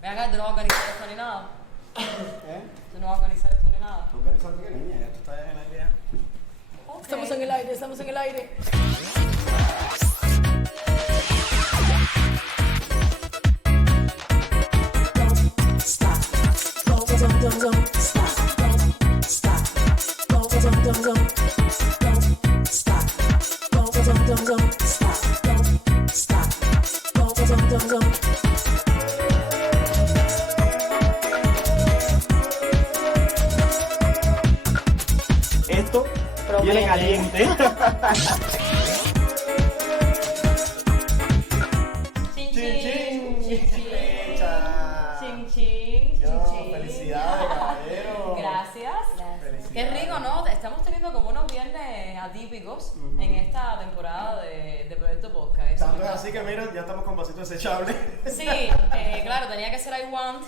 Ven acá, tú no vas a organizar esto ni nada. ¿Eh? Tú no vas a organizar esto ni nada. ¿Tú organizaste qué, niña? Esto está en el aire ya. Okay. Estamos en el aire, estamos en el aire. Esto viene caliente. Chin, Chin, chin, chin. chin, Fecha. chin, chin, Yo, chin, chin. felicidades, caballero. Gracias. Felicidades. Qué rico, ¿no? Estamos teniendo como unos viernes atípicos en esta temporada de Proyecto Podcast. Eso Tanto me es encanta. así que mira, ya estamos con vasitos desechables. Sí, claro, tenía que ser I Want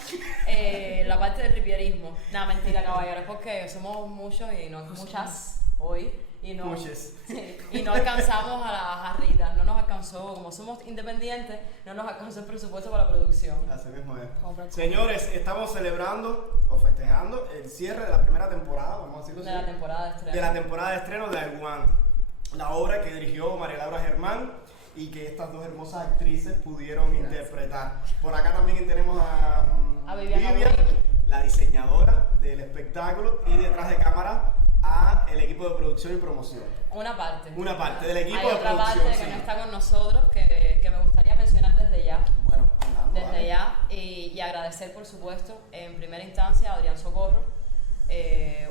la parte del ripierismo. Nada, mentira, caballeros, porque somos muchos y no muchas hoy. Y no, Muchas. sí, y no alcanzamos a las jarritas, no nos alcanzó, como somos independientes, no nos alcanzó el presupuesto para la producción. Así mismo es. Compra- Señores, estamos celebrando o festejando el cierre de la primera temporada, vamos a decirlo De así, la temporada de estreno. de la temporada de estreno de I Want, la obra que dirigió María Laura Germán y que estas dos hermosas actrices pudieron interpretar. Por acá también tenemos a Viviana Vivian, Boy. la diseñadora del espectáculo, y detrás de cámara a el equipo de producción y promoción. Una parte. Una parte del equipo Hay de otra producción. parte que sí. no está con nosotros que me gustaría mencionar desde ya. Bueno, andando, Desde vale. ya y agradecer por supuesto en primera instancia a Adrián Socorro,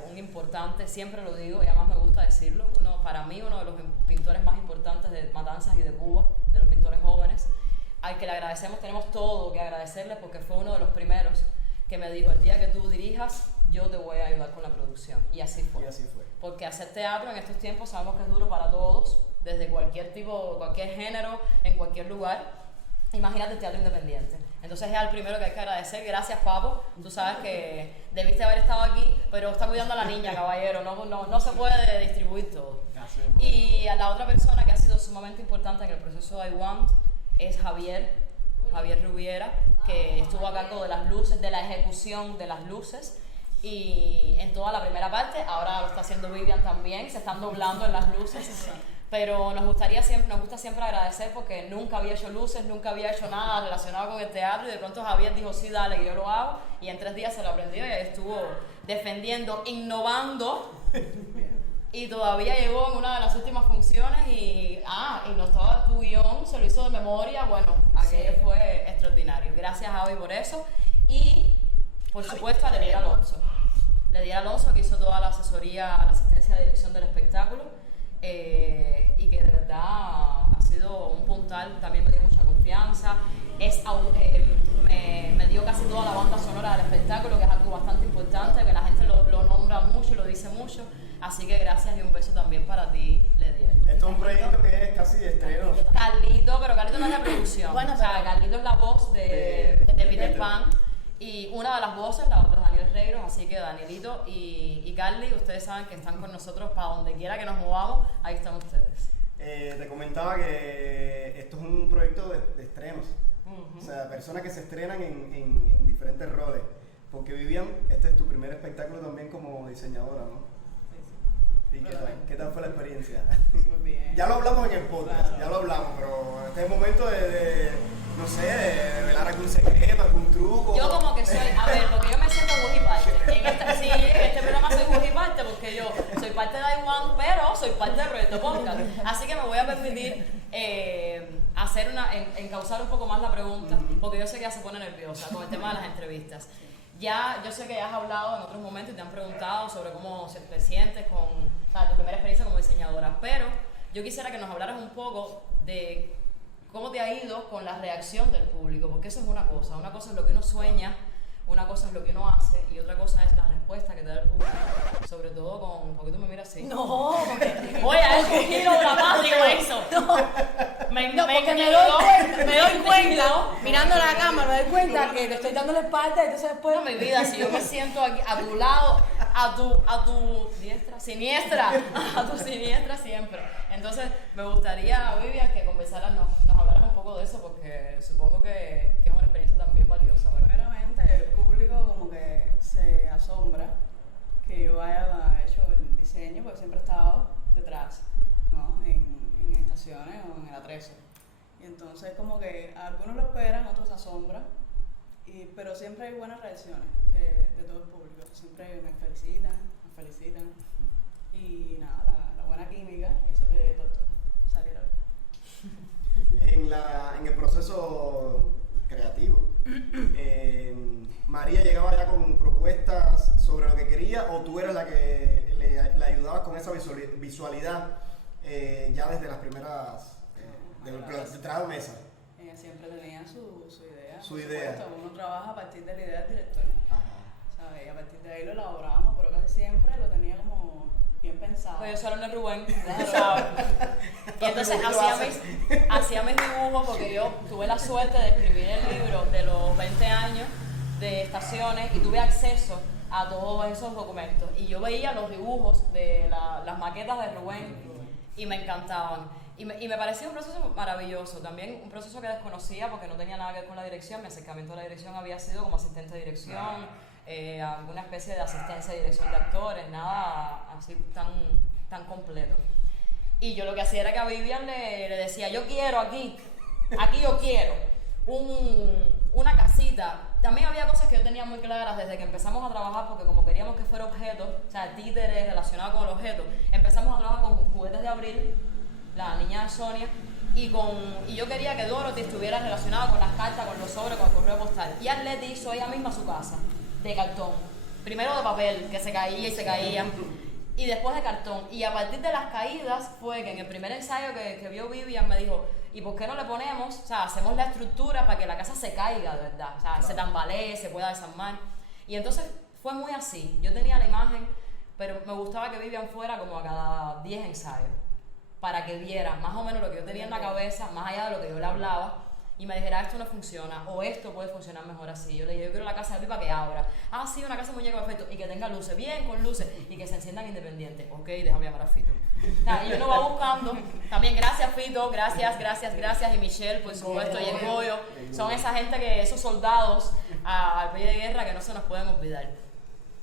un importante, siempre lo digo y además me gusta decirlo, para mí uno de los pintores más importantes de Matanzas y de Cuba, de los pintores jóvenes, al que le agradecemos, tenemos todo que agradecerle porque fue uno de los primeros que me dijo, el día que tú dirijas yo te voy a ayudar con la producción, y así fue. Y así fue. Porque hacer teatro en estos tiempos sabemos que es duro para todos, desde cualquier tipo, cualquier género, en cualquier lugar. Imagínate el teatro independiente. Entonces es al primero que hay que agradecer. Gracias, Papo. Tú sabes que debiste haber estado aquí, pero está cuidando a la niña, caballero. No se puede distribuir todo. Así mismo. Y a la otra persona que ha sido sumamente importante en el proceso de I Want es Javier Rubiera, que estuvo a cargo de las luces, de la ejecución de las luces. Y en toda la primera parte, ahora lo está haciendo Vivian también, se están doblando en las luces. Pero nos gusta siempre agradecer porque nunca había hecho luces, nunca había hecho nada relacionado con el teatro y de pronto Javier dijo, sí, dale, que yo lo hago, y en 3 días se lo aprendió y ahí estuvo defendiendo, innovando, y todavía llegó en una de las últimas funciones y no estaba tu guión, se lo hizo de memoria, bueno, aquello fue extraordinario. Gracias, Javi, por eso. Y, por supuesto, a Ledier Alonso. Ledier Alonso, que hizo toda la asesoría, la asistencia de dirección del espectáculo, y que de verdad ha sido un puntal, también me dio mucha confianza. Me dio casi toda la banda sonora del espectáculo, que es algo bastante importante, que la gente lo nombra mucho y lo dice mucho. Así que gracias y un beso también para ti, Ledier. Esto es un proyecto que es casi de estreno. Carlito no es de producción. Bueno, o sea, pero- Carlito es la voz de Peter Pan. Y una de las voces, la otra es Daniel Reiros, así que Danielito y Carly, ustedes saben que están con nosotros para donde quiera que nos movamos, ahí están ustedes. Te comentaba que esto es un proyecto de estrenos. Ujú. O sea, personas que se estrenan en diferentes roles. Porque Vivian, este es tu primer espectáculo también como diseñadora, ¿no? ¿Y qué tal fue la experiencia? Súper bien. Ya lo hablamos en el podcast, Claro. ya lo hablamos, pero este es el momento no sé, de revelar algún secreto, algún truco. Yo como que soy, a ver, porque yo me siento bujiparte. En este programa soy bujiparte porque yo soy parte de I Want, pero soy parte del Proyecto Podcast. Así que me voy a permitir encauzar un poco más la pregunta, porque yo sé que ella se pone nerviosa con el tema de las entrevistas. Ya, yo sé que has hablado en otros momentos y te han preguntado sobre cómo te sientes con tu primera experiencia como diseñadora, pero yo quisiera que nos hablaras un poco de cómo te ha ido con la reacción del público, porque eso es una cosa es lo que uno sueña, una cosa es lo que uno hace y otra cosa es la respuesta que te da el público, sobre todo con, ¿por qué tú me miras así? No, porque... Oye, es un giro dramático eso. Me doy cuenta, mirando la cámara, me doy cuenta que le estoy dando la espalda y entonces después... mi vida, si yo me siento aquí a tu lado, a tu siniestra siempre. Entonces, me gustaría, Vivian, que conversaras, nos hablaras un poco de eso, porque supongo que es una experiencia también valiosa, ¿verdad? Primero Pero siempre hay buenas reacciones de todo el público. Siempre me felicitan. Y nada, la buena química hizo que todo saliera bien. En el proceso creativo, María llegaba ya con propuestas sobre lo que quería, o tú eras la que le ayudabas con esa visualidad ya desde las primeras del trabajo de mesa. Ella siempre tenía su idea. Su por idea. supuesto, uno trabaja a partir de la idea del director. Ajá. ¿Sabes? Y a partir de ahí lo elaboramos, pero casi siempre lo tenía como bien pensado. Pues yo soy alumna de Rubén, tú sabes. Y entonces hacía mis dibujos porque yo tuve la suerte de escribir el libro de los 20 años de estaciones y tuve acceso a todos esos documentos. Y yo veía los dibujos de las maquetas de Rubén y me encantaban. Y me parecía un proceso maravilloso, también un proceso que desconocía porque no tenía nada que ver con la dirección. Mi acercamiento a la dirección había sido como asistente de dirección, alguna especie de asistencia de dirección de actores, nada así tan completo. Y yo lo que hacía era que a Vivian le decía, yo quiero aquí yo quiero una casita. También había cosas que yo tenía muy claras desde que empezamos a trabajar, porque como queríamos que fuera objeto, o sea, títeres relacionados con el objeto, empezamos a trabajar con juguetes de Abril, la niña de Sonia, y yo quería que Dorothy estuviera relacionada con las cartas, con los sobres, con el correo postal. Y Arlette hizo ella misma su casa, de cartón. Primero de papel, que se caía y se caía, y después de cartón. Y a partir de las caídas fue que en el primer ensayo que vio Vivian me dijo, ¿y por qué no le ponemos, o sea, hacemos la estructura para que la casa se caiga de verdad? O sea, claro, se tambalee, se pueda desarmar. Y entonces fue muy así. Yo tenía la imagen, pero me gustaba que Vivian fuera como a cada 10 ensayos, para que viera más o menos lo que yo tenía en la cabeza, más allá de lo que yo le hablaba, y me dijera, esto no funciona, o esto puede funcionar mejor así. Yo le dije, yo quiero la casa de Pipa que abra. Ah, sí, una casa de muñeco perfecto, y que tenga luces, bien con luces, y que se enciendan independientes. Ok, déjame llamar a Fito. Y uno va buscando, también gracias Fito, gracias, y Michelle, por supuesto, y el Goyo. Son esa gente esos soldados al pie de guerra que no se nos pueden olvidar.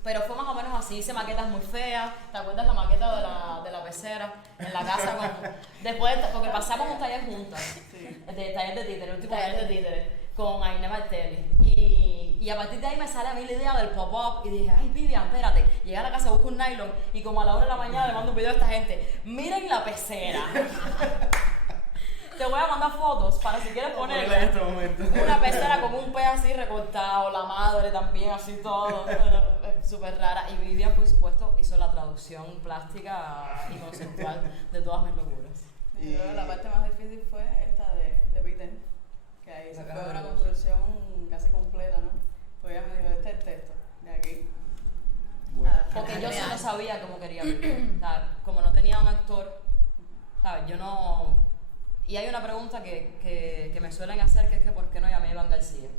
Pero fue más o menos así, hice maquetas muy feas. ¿Te acuerdas la maqueta de la pecera en la casa? Después, porque pasamos un taller juntas, de taller de títeres, el último taller de títeres, con Aine Martelli. Y a partir de ahí me sale a mí la idea del pop-up y dije, ay Vivian, espérate, llegué a la casa, busco un nylon y como a la 1 de la mañana le mando un video a esta gente, miren la pecera. Te voy a mandar fotos para si quieres ponerla. En este momento. Una pecera con un pez así recortado, la madre también así todo, súper rara. Y Vivian, por supuesto, hizo la traducción plástica y conceptual de todas mis locuras. Y la parte más difícil fue esta de Peter, que ahí se fue una construcción casi completa, ¿no? Pues ella me dijo, este es el texto, de aquí. Bueno. Porque yo sí no sabía cómo quería Peter. O sea, como no tenía un actor, ¿sabes? Yo no... Y hay una pregunta que me suelen hacer, que es que ¿por qué no llamé a Iván García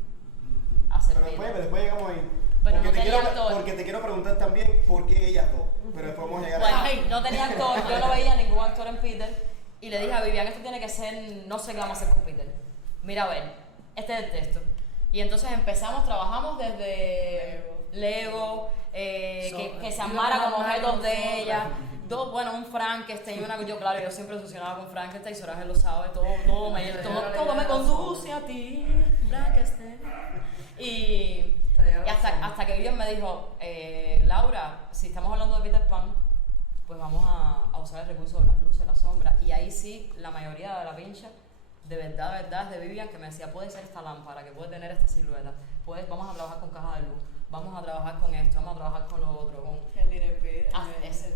a hacer pero después llegamos ahí. Pero porque, no tenía actor. Porque te quiero preguntar también por qué ellas dos. Pero después vamos a llegar Bueno, no tenía actor, yo no veía ningún actor en Peter. Y le dije a Vivian, esto tiene que ser, no sé qué vamos a hacer con Peter. Mira, a ver, este es el texto. Y entonces trabajamos desde Lego, que se armara como objetos de ella. Un Frankenstein, yo siempre obsesionaba con Frankenstein, Soraje lo sabe, todo me conduce a ti, Frankenstein. Y hasta que Vivian me dijo, Laura, si estamos hablando de Peter Pan, pues vamos a usar el recurso de las luces, las sombras. Y ahí sí, la mayoría de la pincha, de verdad, es de Vivian, que me decía, puede ser esta lámpara, que puede tener esta silueta, vamos a trabajar con caja de luz, vamos a trabajar con esto, vamos a trabajar con lo otro, con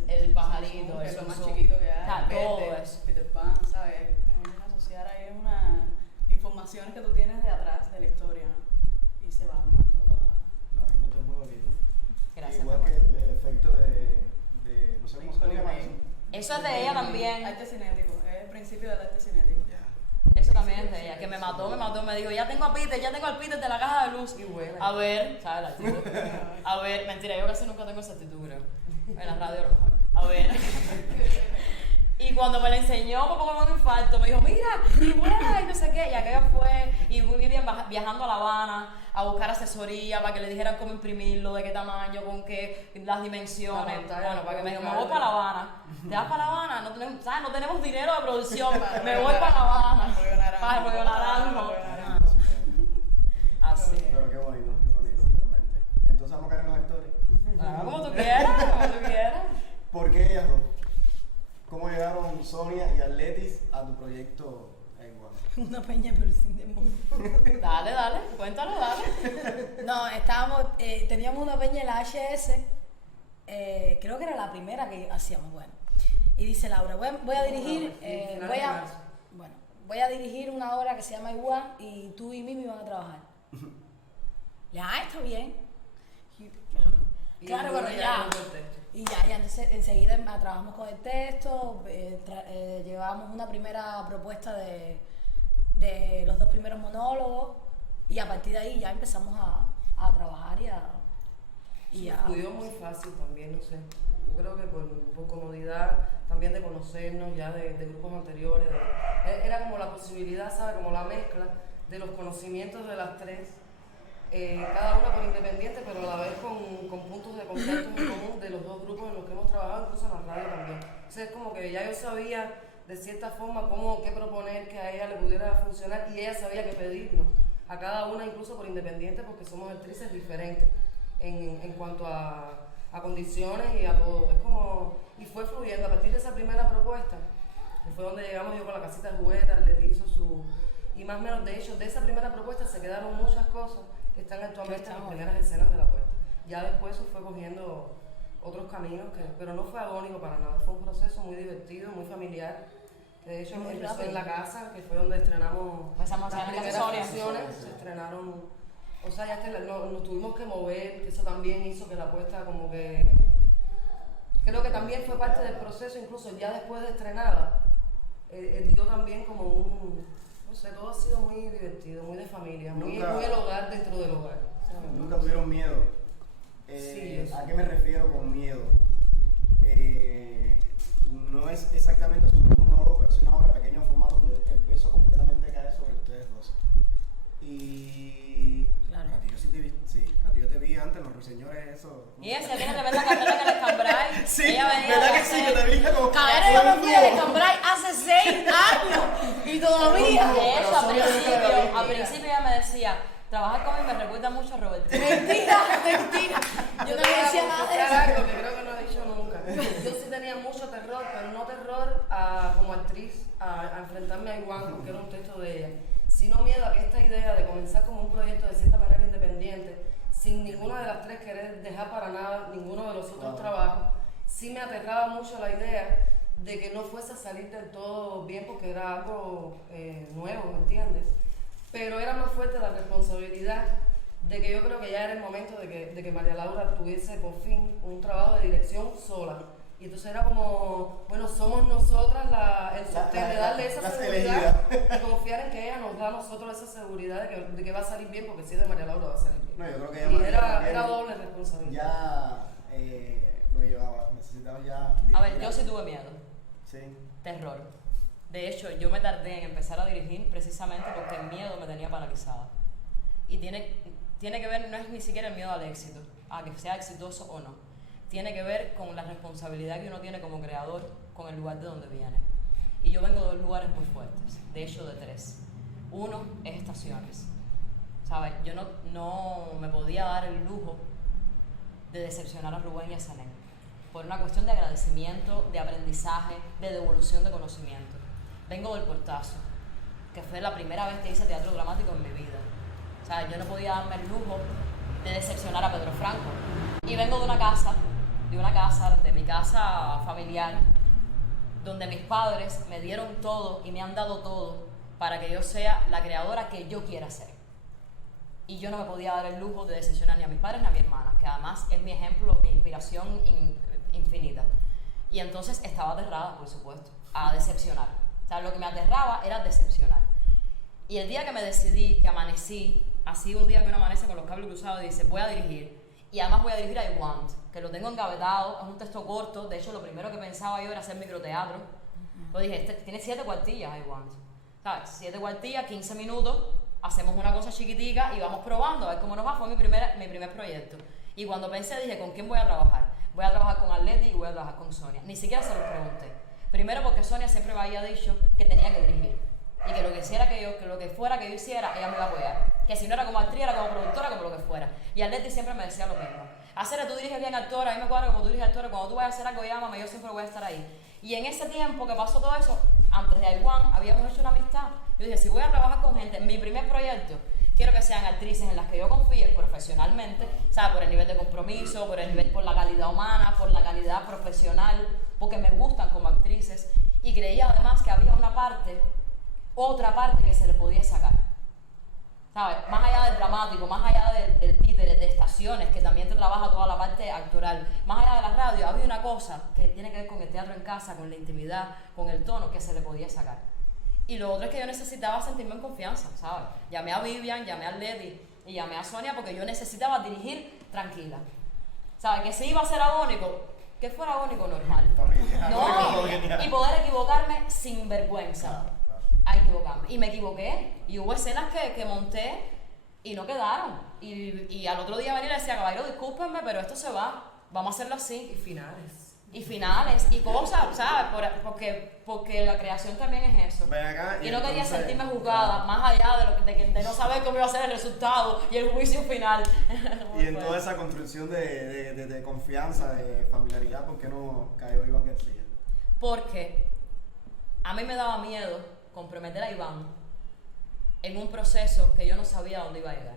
el pajarito, que es lo más zoom, chiquito que hay, todo eso. Peter Pan, ¿sabes? Hay que asociar ahí unas informaciones que tú tienes de atrás de la historia, ¿no? Y se va armando toda. No, realmente es muy bonito. Gracias, igual mamá. que el efecto de no sé cómo se llama eso. Eso es de ella también. Arte cinético, es el principio del arte cinético. Eso también es de ella, que me mató, me dijo, ya tengo al Peter de la caja de luz. Y huele. A ver, ¿sabes la actitud? A ver, mentira, yo casi nunca tengo esa actitud, creo. En la radio a lo mejor. A ver. Y cuando me la enseñó, me pongo un infarto, me dijo, mira, y vuela, y no sé qué. Y aquello fue, y Vivian viajando a La Habana a buscar asesoría para que le dijeran cómo imprimirlo, de qué tamaño, con qué, las dimensiones. Bueno, para que me dijo, me voy para La Habana. ¿Te vas para La Habana? No tenemos, ¿sabes? No tenemos dinero de producción, me voy para La Habana. Para el Río Naranjo. Así. Pero qué bonito. proyecto igual? Una peña pero sin demonio. Dale, cuéntalo, dale. No, teníamos una peña en la HS, creo que era la primera que hacíamos, bueno. Y dice Laura, voy a dirigir, voy a dirigir una obra que se llama Igual y tú y Mimi van a trabajar. Está bien. Claro, bueno, ya. Y ya, entonces enseguida trabajamos con el texto, llevábamos una primera propuesta de los 2 primeros monólogos y a partir de ahí ya empezamos a trabajar y a... Fluyó muy fácil también, no sé. Yo creo que por comodidad también de conocernos ya de grupos anteriores. Era como la posibilidad, ¿sabes? Como la mezcla de los conocimientos de las tres. Cada una por independiente, pero a la vez con puntos de contacto en común de los 2 grupos en los que hemos trabajado, incluso en la radio también. Entonces es como que ya yo sabía de cierta forma qué proponer que a ella le pudiera funcionar y ella sabía qué pedirnos a cada una, incluso por independiente, porque somos actrices diferentes en cuanto a condiciones y a todo. Es como, y fue fluyendo a partir de esa primera propuesta, que fue donde llegamos yo con la casita de juguetes, Leti hizo su... Y más o menos, de hecho, de esa primera propuesta se quedaron muchas cosas que están actualmente en las primeras escenas de la puesta. Ya después eso fue cogiendo otros caminos, pero no fue agónico para nada, fue un proceso muy divertido, muy familiar. De hecho, empezó en la casa, que fue donde estrenamos las primeras funciones, se estrenaron, o sea, ya nos tuvimos que mover, que eso también hizo que la puesta como que, creo que también fue parte del proceso, incluso ya después de estrenada, dio también como no sé, todo ha sido muy divertido, muy de familia, muy el hogar dentro del hogar. ¿Sabes? ¿Nunca tuvieron miedo? Sí, ¿A qué me refiero con miedo? No es exactamente subir un monólogo, pero es una obra de pequeño formato donde el peso completamente cae sobre ustedes dos. Y... Claro. Nati, yo te vi antes en los ruiseñores, eso... Y ella tiene tremenda carrera en el Escambray. Sí, ella venía ¿verdad de que sí? Yo te vi como... Cabrera, yo me fui al Escambray hace 6 años y todavía... De hecho, Pero Sonia al principio ella me decía, trabajar conmigo me recuerda mucho a Roberto. Mentira. Yo no le decía nada de eso. Algo que creo que no he dicho nunca. Yo sí tenía mucho terror, pero no terror como actriz a enfrentarme a Iguan, porque era un texto de ella, sino miedo a que esta idea de comenzar como un proyecto de cierta manera independiente, sin ninguna de las tres querer dejar para nada ninguno de los otros trabajos, sí me aterraba mucho la idea de que no fuese a salir del todo bien porque era algo nuevo, ¿me entiendes? Pero era más fuerte la responsabilidad de que yo creo que ya era el momento de que María Laura tuviese por fin un trabajo de dirección sola. Y entonces era como, bueno, somos nosotras el sostén de darle esa seguridad y confiar en que ella nos da a nosotros esa seguridad de que va a salir bien, porque si es de María Laura va a salir bien. No, yo creo que y ya era doble responsabilidad. Ya lo llevaba, necesitaba ya... A ver, yo sí tuve miedo. Sí. Terror. De hecho, yo me tardé en empezar a dirigir precisamente porque el miedo me tenía paralizada. Y tiene que ver, no es ni siquiera el miedo al éxito, a que sea exitoso o no. Tiene que ver con la responsabilidad que uno tiene como creador con el lugar de donde viene. Y yo vengo de 2 lugares muy fuertes, de hecho de 3. Uno es Estaciones. ¿Sabes? Yo no me podía dar el lujo de decepcionar a Rubén y a Sané, por una cuestión de agradecimiento, de aprendizaje, de devolución de conocimiento. Vengo del Portazo, que fue la primera vez que hice teatro dramático en mi vida. O sea, yo no podía darme el lujo de decepcionar a Pedro Franco. Y vengo de mi casa familiar, donde mis padres me dieron todo y me han dado todo para que yo sea la creadora que yo quiera ser. Y yo no me podía dar el lujo de decepcionar ni a mis padres ni a mi hermana, que además es mi ejemplo, mi inspiración infinita. Y entonces estaba aterrada, por supuesto, a decepcionar. O sea, lo que me aterraba era decepcionar. Y el día que me decidí, que amanecí, así un día que uno amanece con los cables cruzados y dice, voy a dirigir. Y además voy a dirigir I Want, que lo tengo engavetado, es un texto corto. De hecho, lo primero que pensaba yo era hacer microteatro. Pues dije, tiene 7 cuartillas I Want. ¿Sabes? 7 cuartillas, 15 minutos, hacemos una cosa chiquitica y vamos probando a ver cómo nos va. Fue mi primer proyecto. Y cuando pensé, dije, ¿con quién voy a trabajar? Voy a trabajar con Arleti y voy a trabajar con Sonia. Ni siquiera se los pregunté. Primero porque Sonia siempre me había dicho que tenía que dirigir. Y que lo que fuera que yo hiciera, ella me iba a apoyar. Que si no era como actriz, era como productora, como lo que fuera. Y Arleti siempre me decía lo mismo. Acera, tú diriges bien actora, a mí me cuadra como tú diriges actora, cuando tú vayas a hacer algo, llámame, yo siempre voy a estar ahí. Y en ese tiempo que pasó todo eso, antes de I1 habíamos hecho una amistad. Yo dije, si voy a trabajar con gente, mi primer proyecto, quiero que sean actrices en las que yo confíe profesionalmente, ¿sabes? Por el nivel de compromiso, por el nivel, por la calidad humana, por la calidad profesional, porque me gustan como actrices. Y creía además que había otra parte que se le podía sacar, ¿sabes? Más allá del dramático, más allá del títere, de estaciones, que también te trabaja toda la parte actoral, más allá de la radio, había una cosa que tiene que ver con el teatro en casa, con la intimidad, con el tono, que se le podía sacar. Y lo otro es que yo necesitaba sentirme en confianza, ¿sabes? Llamé a Vivian, llamé a Lady y llamé a Sonia porque yo necesitaba dirigir tranquila, ¿sabes? Que si iba a ser agónico, que fuera agónico normal. No, y poder equivocarme sin vergüenza. A equivocarme. Y me equivoqué. Y hubo escenas que monté y no quedaron. Y al otro día venía y le decía, caballero, discúlpenme, pero esto se va. Vamos a hacerlo así. Y finales. Y cosas, ¿sabes? Porque la creación también es eso. Ven acá, y no quería entonces, sentirme juzgada, más allá de no saber cómo iba a ser el resultado y el juicio final. Y en toda esa construcción de confianza, de familiaridad, ¿por qué no cayó Iván García? Porque a mí me daba miedo comprometer a Iván en un proceso que yo no sabía a dónde iba a llegar.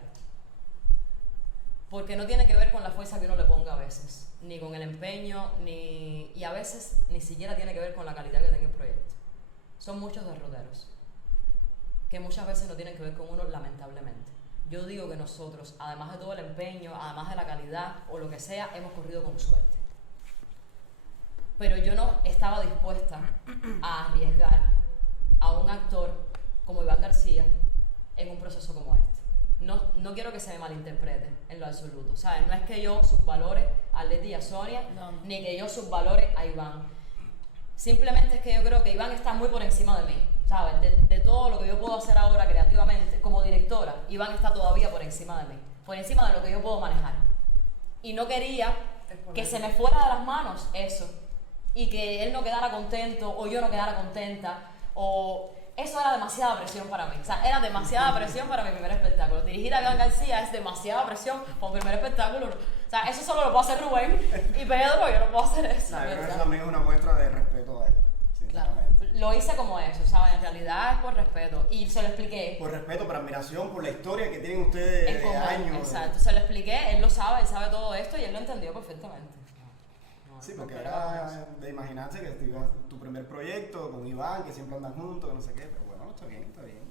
Porque no tiene que ver con la fuerza que uno le ponga a veces, ni con el empeño, y a veces ni siquiera tiene que ver con la calidad que tenga el proyecto. Son muchos derroteros, que muchas veces no tienen que ver con uno, lamentablemente. Yo digo que nosotros, además de todo el empeño, además de la calidad o lo que sea, hemos corrido con suerte. Pero yo no estaba dispuesta a arriesgar a un actor como Iván García en un proceso como este. No quiero que se me malinterprete en lo absoluto, ¿sabes? No es que yo subvalore a Leti y a Sonia, ni que yo subvalore a Iván. Simplemente es que yo creo que Iván está muy por encima de mí, ¿sabes? De todo lo que yo puedo hacer ahora creativamente, como directora, Iván está todavía por encima de mí, por encima de lo que yo puedo manejar. Y no quería que se me fuera de las manos eso, y que él no quedara contento, o yo no quedara contenta, o... Eso era demasiada presión para mí, o sea, era demasiada presión para mi primer espectáculo. Dirigir a Iván García es demasiada presión para un primer espectáculo. O sea, eso solo lo puede hacer Rubén y Pedro, yo no puedo hacer eso. No, yo creo que eso también es una muestra de respeto a él, sinceramente. Claro. Lo hice como eso, ¿sabes? En realidad es por respeto. Y se lo expliqué. Por respeto, por admiración, por la historia que tienen ustedes En de común, años. exacto, se lo expliqué, él lo sabe, él sabe todo esto y él lo entendió perfectamente. Sí, porque era de imaginarse que tu primer proyecto con Iván, que siempre andan juntos, no sé qué, pero bueno, está bien, está bien.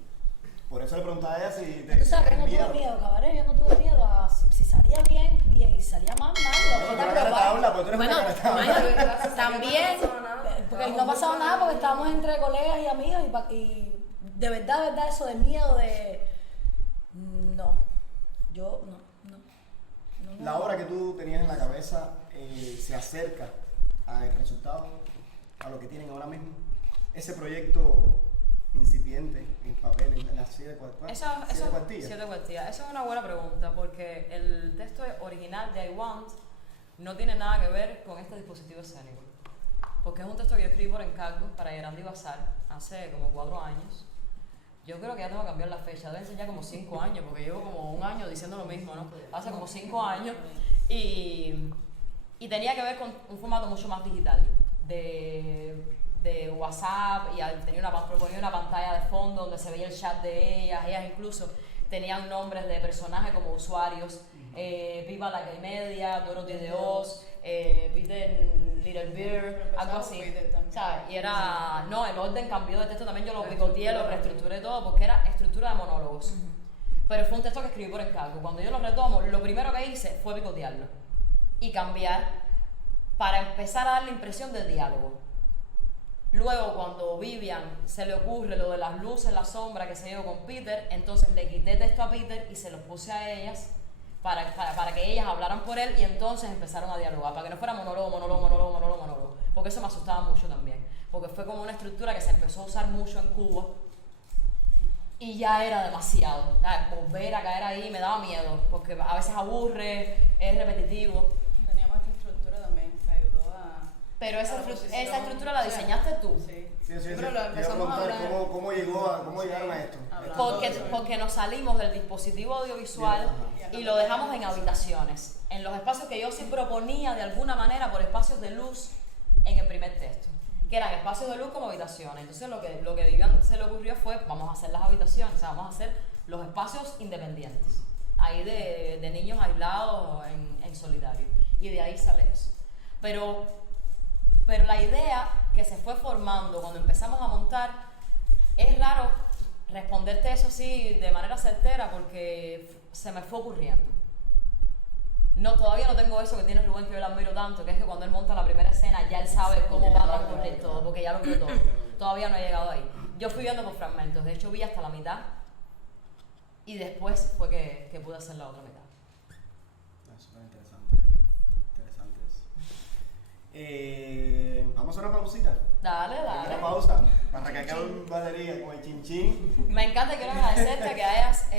Por eso le preguntaba a ella si te Tú sabes que no tuve miedo, cabaret, yo no tuve miedo a si salía bien, bien, y si salía mal, mal. No, pero ahora habla, porque tú eres Bueno, una cara de bueno, también, porque no ha pasado nada, porque estábamos entre colegas y amigos, y de verdad, eso de miedo, no, yo no. La obra que tú tenías en la cabeza se acerca al resultado, a lo que tienen ahora mismo. Ese proyecto incipiente en papel, en las 7 cuartillas. 7 cuartillas. Esa es una buena pregunta porque el texto original de I Want no tiene nada que ver con este dispositivo escénico. Porque es un texto que yo escribí por encargo para Gerandi Bazar hace como 4 años. Yo creo que ya tengo que cambiar la fecha, deben ser ya como 5 años, porque llevo como un año diciendo lo mismo, ¿no? Hace como 5 años y tenía que ver con un formato mucho más digital, de WhatsApp, y proponía una pantalla de fondo donde se veía el chat de ellas incluso tenían nombres de personajes como usuarios, Viva la Gay Media, Dorothy de Oz, Peter Little Bear, algo así, ¿sabes? Y era, no, el orden cambió de texto también, yo lo picoteé, lo reestructuré todo, porque era estructura de monólogos. Pero fue un texto que escribí por encargo. Cuando yo lo retomo, lo primero que hice fue picotearlo y cambiar para empezar a dar la impresión del diálogo. Luego, cuando Vivian se le ocurre lo de las luces, la sombra que se dio con Peter, entonces le quité texto a Peter y se los puse a ellas para que ellas hablaran por él y entonces empezaron a dialogar, para que no fuera monólogo, porque eso me asustaba mucho también, porque fue como una estructura que se empezó a usar mucho en Cuba y ya era demasiado, ¿sabes? Volver a caer ahí me daba miedo, porque a veces aburre, es repetitivo. Teníamos esta estructura también que ayudó a... Pero esa estructura la diseñaste tú. Sí. Sí, Pero lo empezamos a hablar. ¿Cómo llegaron a esto? Porque nos salimos del dispositivo audiovisual y lo dejamos en habitaciones, en los espacios que yo sí proponía de alguna manera por espacios de luz en el primer texto. que eran espacios de luz como habitaciones. Entonces lo que Vivian se le ocurrió fue, vamos a hacer las habitaciones, o sea, vamos a hacer los espacios independientes, ahí de niños aislados en solitario. Y de ahí sale eso. Pero la idea que se fue formando cuando empezamos a montar, es raro responderte eso así de manera certera porque se me fue ocurriendo. No, todavía no tengo eso que tiene Rubén, que yo lo admiro tanto, que es que cuando él monta la primera escena ya él sabe cómo va a transcurrir todo, porque ya lo vio todo. Todavía no he llegado ahí. Yo fui viendo por fragmentos, de hecho vi hasta la mitad y después fue que pude hacer la otra mitad. Súper interesante, interesante eso. Vamos a una pausita. Dale, Una dale. pausa para que acabe en batería con el chinchín. Me encanta y quiero agradecerte que hayas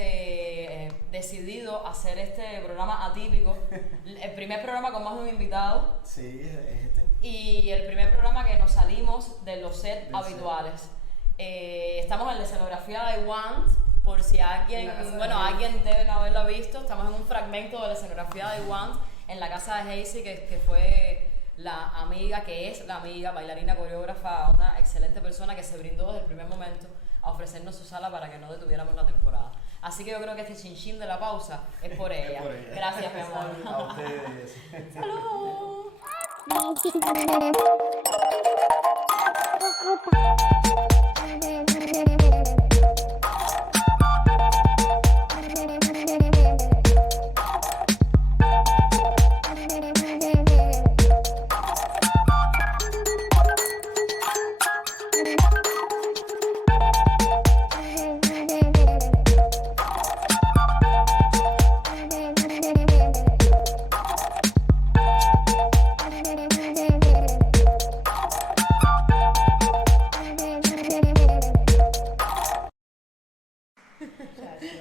decidido hacer este programa atípico, el primer programa con más de un invitado Sí, es este. y el primer programa que nos salimos de los sets Del habituales. Estamos en la escenografía de Want, por si alguien, alguien debe no haberlo visto, estamos en un fragmento de la escenografía de Want en la casa de Hazy, que fue la amiga, bailarina, coreógrafa, una excelente persona que se brindó desde el primer momento a ofrecernos su sala para que no detuviéramos la temporada. Así que yo creo que este chinchín de la pausa es por ella. Es por ella. Gracias, mi amor. A ustedes. ¡Salud!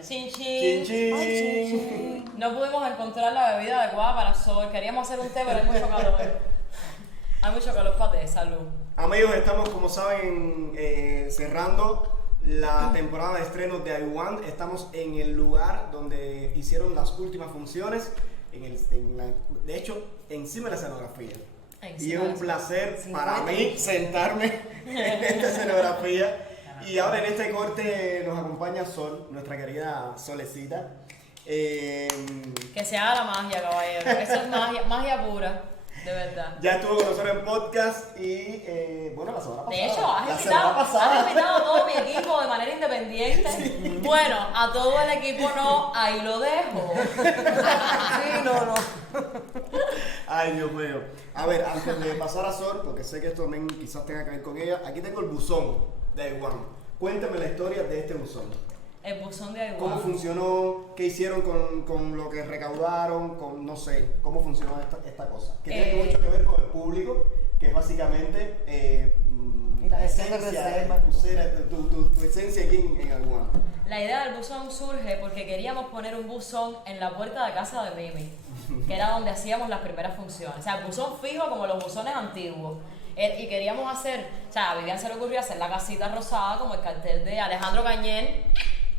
Chin, chin. Chinchín. No pudimos encontrar la bebida adecuada para Sol. Queríamos hacer un té, pero hay mucho calor. Hay mucho calor para té. Salud. Amigos, estamos como saben cerrando la temporada de estrenos de I Want. Estamos en el lugar donde hicieron las últimas funciones, de hecho, encima de la escenografía. Y es un placer para mí sentarme en esta escenografía. Y ahora en este corte nos acompaña Sol, nuestra querida Solecita. Que se haga la magia, caballero. Eso es magia pura, de verdad. Ya estuvo con nosotros en podcast y bueno, la semana pasada. De hecho, la semana has pasada. invitado a todo mi equipo de manera independiente. Bueno, a todo el equipo no, ahí lo dejo. Sí, no. Ay, Dios mío. A ver, antes de pasar a Sol, porque sé que esto también quizás tenga que ver con ella, aquí tengo el buzón de I Want. Cuéntame la historia de este buzón. El buzón de Igual. ¿Cómo funcionó? ¿Qué hicieron con lo que recaudaron? No sé, ¿cómo funcionó esta cosa? Que tiene mucho que ver con el público, que es básicamente Y la gestión de esencia, reservas. tu esencia aquí en I Want. La idea del buzón surge porque queríamos poner un buzón en la puerta de casa de Mimi, que era donde hacíamos las primeras funciones. O sea, el buzón fijo como los buzones antiguos. Y queríamos hacer, o sea, a Vivian se le ocurrió hacer la casita rosada como el cartel de Alejandro Cañén.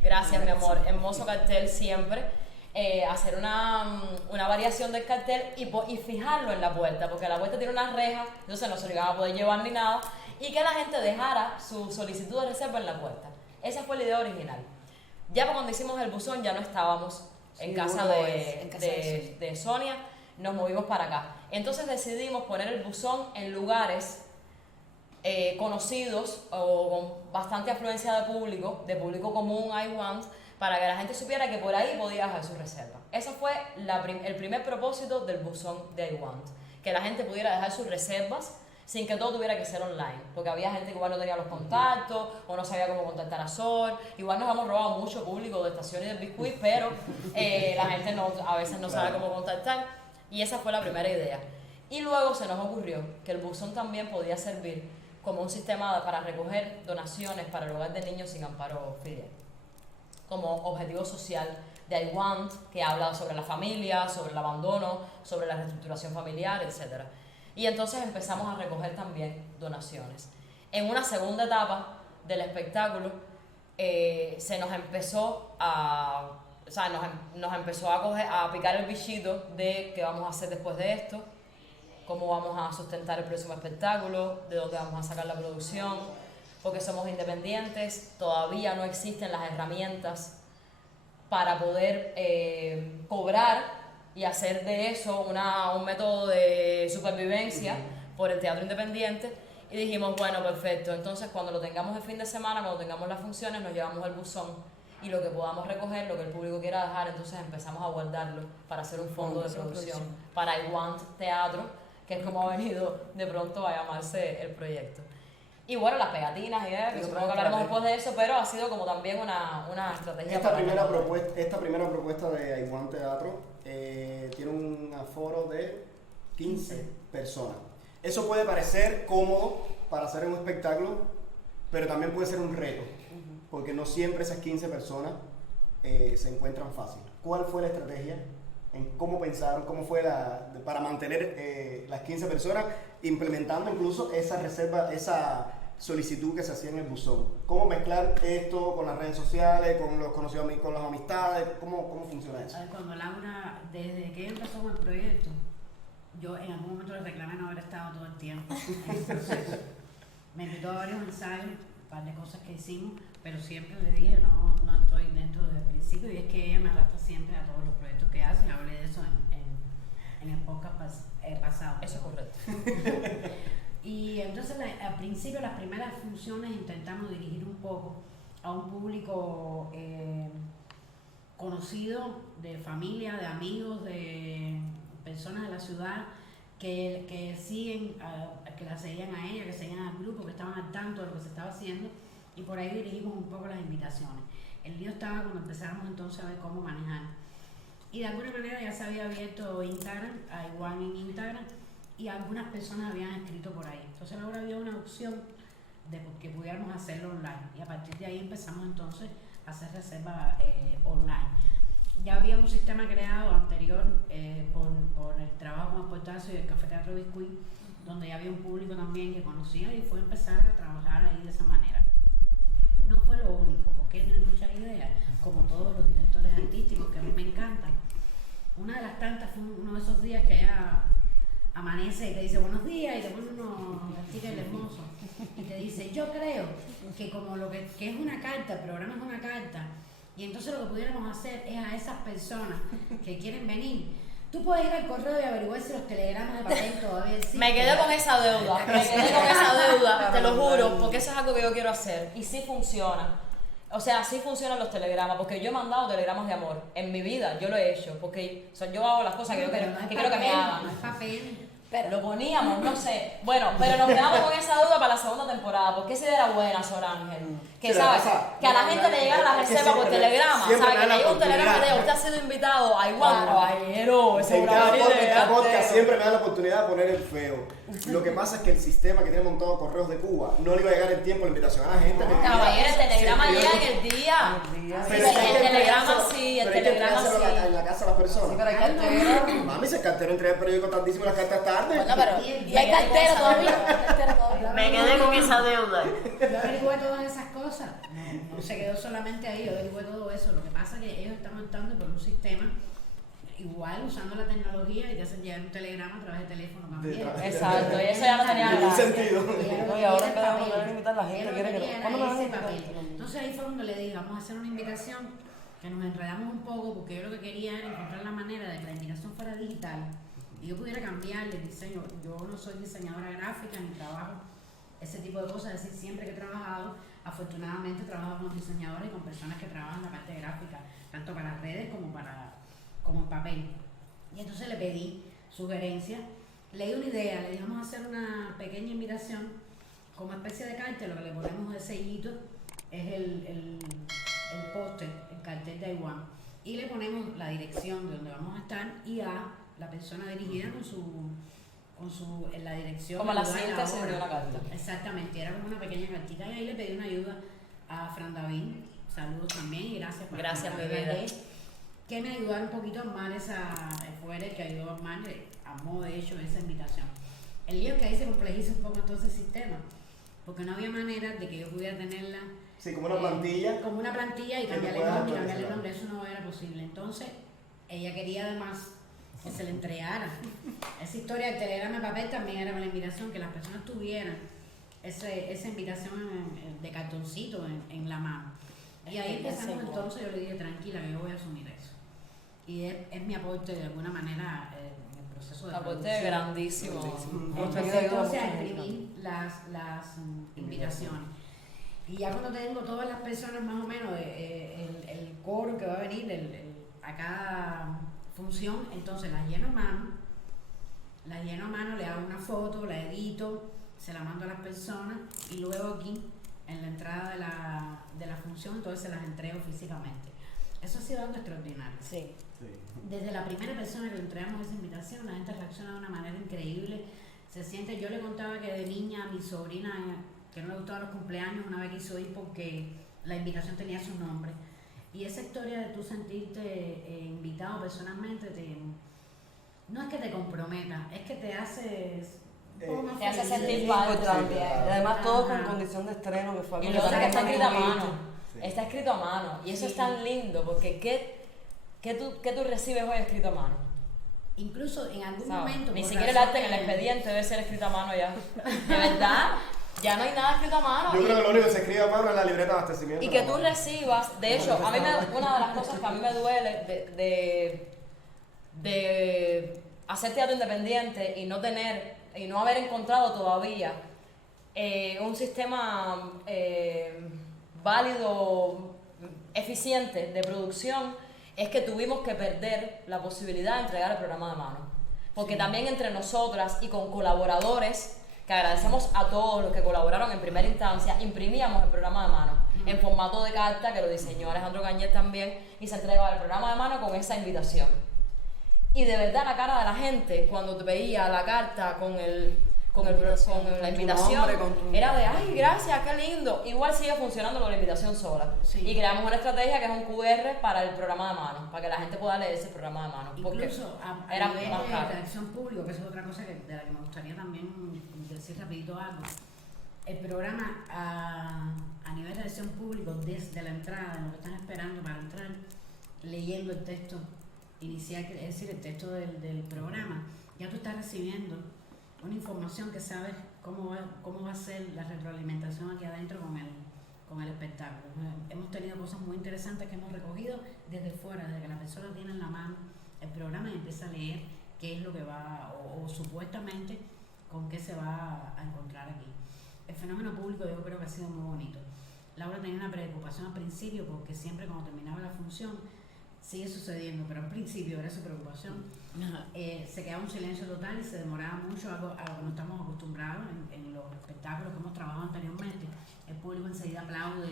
Gracias, mi amor, hermoso cartel siempre. Hacer una variación del cartel y fijarlo en la puerta, porque la puerta tiene unas rejas, entonces no se lo iban a poder llevar ni nada, y que la gente dejara su solicitud de reserva en la puerta. Esa fue la idea original. Ya cuando hicimos el buzón ya no estábamos en casa de Sonia, nos movimos para acá. Entonces decidimos poner el buzón en lugares conocidos o con bastante afluencia de público común, I Want, para que la gente supiera que por ahí podía dejar su reserva. Ese fue el primer propósito del buzón de I Want, que la gente pudiera dejar sus reservas sin que todo tuviera que ser online, porque había gente que igual no tenía los contactos o no sabía cómo contactar a Sol. Igual nos hemos robado mucho público de Estaciones del Biscuit, pero la gente a veces no sabe cómo contactar, y esa fue la primera idea. Y luego se nos ocurrió que el buzón también podía servir como un sistema para recoger donaciones para el hogar de niños sin amparo filial, como objetivo social de I Want, que habla sobre la familia, sobre el abandono, sobre la reestructuración familiar, etc. Y entonces empezamos a recoger también donaciones. En una segunda etapa del espectáculo se nos empezó nos empezó a picar el bichito de qué vamos a hacer después de esto, cómo vamos a sustentar el próximo espectáculo, de dónde vamos a sacar la producción, porque somos independientes, todavía no existen las herramientas para poder cobrar y hacer de eso un método de supervivencia por el teatro independiente. Y dijimos, bueno, perfecto, entonces cuando lo tengamos el fin de semana, cuando tengamos las funciones, nos llevamos el buzón y lo que podamos recoger, lo que el público quiera dejar, entonces empezamos a guardarlo para hacer un fondo de producción para iWant Teatro, que es como ha venido de pronto a llamarse el proyecto. Y bueno, las pegatinas y eso, que supongo que hablaremos después de eso, pero ha sido como también una estrategia. Esta primera propuesta de iWant Teatro tiene un aforo de 15 personas. Eso puede parecer cómodo para hacer un espectáculo, pero también puede ser un reto, porque no siempre esas 15 personas se encuentran fácil. ¿Cuál fue la estrategia? ¿En cómo pensaron? ¿Cómo fue para mantener las 15 personas, implementando incluso esa reserva, esa solicitud que se hacía en el buzón? ¿Cómo mezclar esto con las redes sociales, con los conocidos, con las amistades? ¿Cómo funciona eso? Cuando Laura, desde que empezó con el proyecto, yo en algún momento le reclamé no haber estado todo el tiempo en el proceso. Me invitó a varios ensayos, un par de cosas que hicimos, pero siempre le dije no estoy dentro del principio, y es que ella me arrastra siempre a todos los proyectos que hace. Hablé de eso en el podcast pasado. Eso es correcto. Y entonces al principio, las primeras funciones, intentamos dirigir un poco a un público conocido, de familia, de amigos, de personas de la ciudad que siguen, que la seguían a ella, que seguían al grupo, que estaban al tanto de lo que se estaba haciendo, y por ahí dirigimos un poco las invitaciones. El lío estaba cuando empezáramos entonces a ver cómo manejar. Y de alguna manera ya se había abierto Instagram, iWant en Instagram, y algunas personas habían escrito por ahí. Entonces ahora había una opción de que pudiéramos hacerlo online, y a partir de ahí empezamos entonces a hacer reservas online. Ya había un sistema creado anterior por el trabajo con Portazo y el Café Teatro Biscuit, donde ya había un público también que conocía, y fue empezar a trabajar ahí de esa manera. No fue lo único, porque tiene muchas ideas, como todos los directores artísticos, que a mí me encantan. Una de las tantas fue uno de esos días que ella amanece y te dice buenos días, y te pone unos stickers hermosos y te dice, yo creo que como lo que es una carta, el programa es una carta, y entonces lo que pudiéramos hacer es a esas personas que quieren venir, tú puedes ir al correo y averiguar si los telegramas de papel todavía existen. Me quedé con esa deuda, te lo juro, porque eso es algo que yo quiero hacer, y sí funciona. O sea, sí funcionan los telegramas, porque yo he mandado telegramas de amor en mi vida, yo lo he hecho, porque yo hago las cosas que yo quiero que me hagan. No es papel. Pero lo poníamos, no sé. Bueno, pero nos quedamos con esa duda para la segunda temporada, porque esa idea era buena, Sor Ángel. Que sabes, que a la gente le llegara la reserva por telegrama, ¿sabes? Que le llega un telegrama de usted ha sido invitado a igual, caballero. En cada podcast siempre me da la oportunidad de poner el feo. Lo que pasa es que el sistema que tiene montado Correos de Cuba no le iba a llegar el tiempo la invitación a la gente. Caballero, el telegrama llega en el día. El telegrama sí, el telegrama sí. En la casa de las personas. Pero hay cartera. Mami, si el cartero entrega el periódico tardísimo, las cartas tarde. Bueno, pero y hay cartero todavía. Me quedé con esa deuda. Yo averigué todas esas cosas. No se quedó solamente ahí, yo averigué todo eso. Lo que pasa es que ellos están optando por un sistema igual, usando la tecnología, y te hacen llegar un telegrama a través de teléfono también. Exacto, y eso ya no tenía ningún gracia. sentido. Y ahora en vez de volver a invitar a la gente, quiere que ¿cuándo me van a invitar? Entonces ahí fue cuando le dije, vamos a hacer una invitación, que nos enredamos un poco, porque yo lo que quería era encontrar la manera de que la invitación fuera digital y yo pudiera cambiarle el diseño. Yo no soy diseñadora gráfica ni trabajo ese tipo de cosas, es decir, siempre que he trabajado, afortunadamente he trabajado con diseñadores y con personas que trabajan la parte gráfica, tanto para redes como en papel. Y entonces le pedí sugerencias, le di una idea, le dije vamos a hacer una pequeña invitación como especie de cartel. Lo que le ponemos de sellito es el póster, el cartel de iWant, y le ponemos la dirección de donde vamos a estar y a la persona dirigida en la dirección. Como la síntesis de una carta. Exactamente, era como una pequeña cartita, y ahí le pedí una ayuda a Fran David. Saludos también y gracias por Gracias, Fran mi David, vida. que me ayudaron un poquito a armar fue el que ayudó a armar, armó de hecho esa invitación. El lío es que ahí se complejiza un poco entonces el sistema, porque no había manera de que yo pudiera tenerla Sí, como una plantilla. como una plantilla y Que cambiarle tú puedas nombre, actualizar. eso no era posible. Entonces ella quería además que se le entregara. Esa historia del telegrama de papel también era una invitación, que las personas tuvieran esa invitación de cartoncito en la mano. Y ahí empezamos entonces, yo le dije, tranquila, que yo voy a asumir eso. Y es mi aporte de alguna manera en el proceso de Aporte grandísimo. Entonces a imprimir las invitaciones. Y ya cuando tengo todas las personas más o menos, el coro que va a venir a cada función, entonces las lleno a mano, le hago una foto, la edito, se la mando a las personas y luego aquí, en la entrada de la función, entonces se las entrego físicamente. Eso ha sido algo extraordinario. Sí. Desde la primera persona que le entregamos esa invitación, la gente reacciona de una manera increíble. Se siente, yo le contaba que de niña a mi sobrina, que no le gustaban los cumpleaños, una vez quiso ir porque la invitación tenía su nombre. Y esa historia de tú sentirte invitado personalmente, no es que te comprometa, es que te hace te hace sentir importante. Y además todo con Ajá. condición de estreno, que fue Y lo otro que está escrito a bonito. mano. Sí. Está escrito a mano. Y eso Sí. es tan lindo, porque ¿qué tú recibes hoy escrito a mano? Incluso en algún ¿Sabes? momento. Ni por siquiera el razón arte en el de- expediente debe ser escrito a mano ya. De verdad, ya no hay nada escrito a mano. Yo creo que lo único que se escribe a mano es la libreta de abastecimiento. Y que tú recibas, de hecho, una de las cosas que a mí me duele de hacer teatro independiente y no haber encontrado todavía un sistema válido, eficiente de producción, es que tuvimos que perder la posibilidad de entregar el programa de mano. Porque también entre nosotras y con colaboradores, que agradecemos a todos los que colaboraron en primera instancia, imprimíamos el programa de mano en formato de carta, que lo diseñó Alejandro Cañet también, y se entregaba el programa de mano con esa invitación. Y de verdad la cara de la gente cuando te veía la carta con la invitación nombre, con tu- era de ¡ay, gracias, qué lindo! Igual sigue funcionando con la invitación sola. Sí. Y creamos una estrategia que es un QR para el programa de mano, para que la gente pueda leer ese programa de mano. Porque Incluso a era nivel más de caro. redacción pública, que eso es otra cosa de la que me gustaría también decir rapidito algo. El programa a nivel de redacción pública, desde la entrada, en lo que están esperando para entrar, leyendo el texto inicial, es decir, el texto del programa, ya tú estás recibiendo una información que sabes cómo va a ser la retroalimentación aquí adentro con el espectáculo. Hemos tenido cosas muy interesantes que hemos recogido desde fuera, desde que la persona tiene en la mano el programa y empieza a leer qué es lo que va, o supuestamente con qué se va a encontrar aquí. El fenómeno público yo creo que ha sido muy bonito. Laura tenía una preocupación al principio porque siempre cuando terminaba la función, sigue sucediendo, pero al principio era su preocupación, se quedaba un silencio total y se demoraba mucho, algo a lo que no estamos acostumbrados en los espectáculos que hemos trabajado anteriormente. El público enseguida aplaude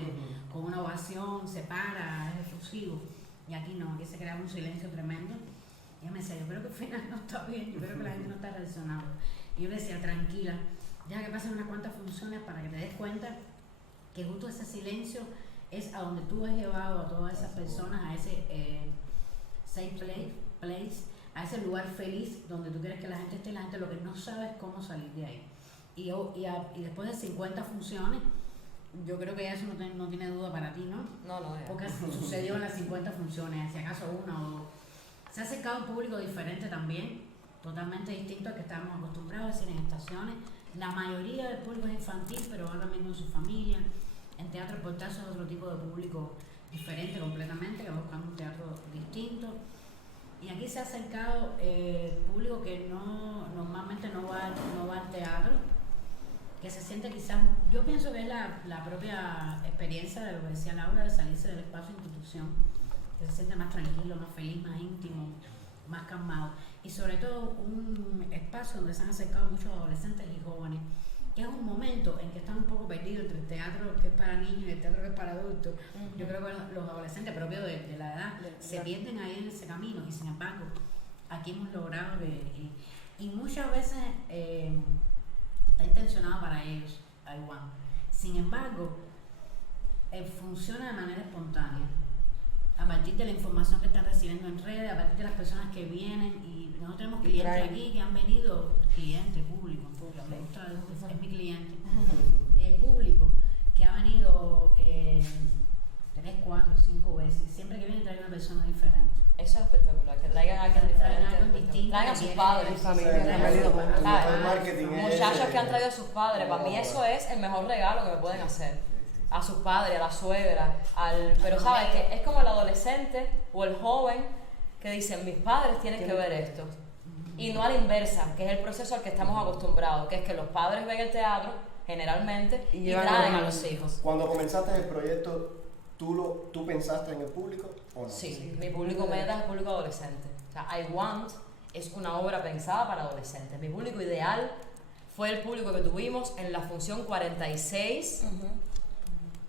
con una ovación, se para, es efusivo, y aquí no, aquí se creaba un silencio tremendo. Y ella me decía, yo creo que el final no está bien, yo creo que la gente no está reaccionando. Y yo le decía, tranquila, ya que pasen unas cuantas funciones para que te des cuenta que justo ese silencio es a donde tú has llevado a todas esas personas, a ese safe place, a ese lugar feliz donde tú quieres que la gente esté, la gente lo que no sabe es cómo salir de ahí. Y después de 50 funciones, yo creo que ya eso no tiene duda para ti, ¿no? No, ya. Porque sucedió en las 50 funciones, si acaso una o dos. Se ha acercado a un público diferente también, totalmente distinto al que estábamos acostumbrados, es decir, en estaciones. La mayoría del público es infantil, pero va también con su familia. En teatro portazo es otro tipo de público diferente completamente, que va buscando un teatro distinto. Y aquí se ha acercado público que normalmente no va al teatro, que se siente quizás, yo pienso que es la propia experiencia de lo que decía Laura, de salirse del espacio de institución, que se siente más tranquilo, más feliz, más íntimo, más calmado. Y sobre todo un espacio donde se han acercado muchos adolescentes y jóvenes, que es un momento en que están un poco perdidos entre el teatro que es para niños y el teatro que es para adultos. Yo creo que los adolescentes propios de la edad se pierden ahí en ese camino, y sin embargo aquí hemos logrado y muchas veces está intencionado para ellos, Taiwán. Sin embargo, funciona de manera espontánea, a partir de la información que están recibiendo en redes, a partir de las personas que vienen, y nosotros tenemos clientes aquí que han venido, clientes, público, me gusta, es mi cliente, público, que ha venido 3, 4, 5 veces, siempre que viene trae una persona diferente. Eso es espectacular, que traigan a alguien Traen diferente. algo es espectacular. distinta. traen a que sus tienen padres. Mi familia Sí, también ha ido con- el ¿sabes? mejor marketing es Muchachos ese. que han traído a sus padres, para mí eso es el mejor regalo que me pueden hacer. A sus padres, a la suegra, pero sabes que es como el adolescente o el joven que dicen, mis padres tienen que ver esto. Y no a la inversa, que es el proceso al que estamos acostumbrados, que es que los padres ven el teatro, generalmente, y llevan traen a a los los hijos. Cuando comenzaste el proyecto, ¿tú pensaste en el público o no? Sí, mi público meta es el público adolescente. O sea, I Want es una obra pensada para adolescentes. Mi público ideal fue el público que tuvimos en la función 46.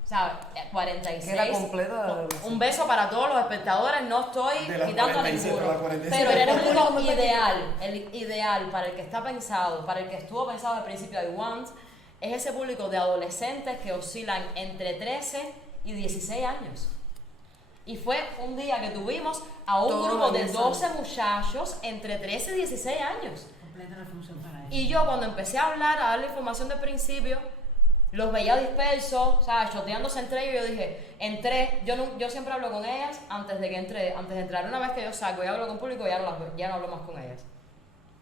O sea, 46. Que era completa de adolescentes. Un beso para todos los espectadores, no estoy De las quitando a 46, ninguno. de las 46. Pero era el Público público muy ideal, el ideal para el que está pensado, para el que estuvo pensado al principio de I Want, es ese público de adolescentes que oscilan entre 13 y 16 años. Y fue un día que tuvimos a un Todos grupo de en esa. 12 muchachos entre 13 y 16 años. Completa la función para ellos. Y yo cuando empecé a hablar, a dar la información del principio, los veía dispersos, ¿sabes? Choteándose entre ellos. Yo dije, entré, yo siempre hablo con ellas antes de entrar. Una vez que yo salgo y hablo con público, ya no hablo más con ellas.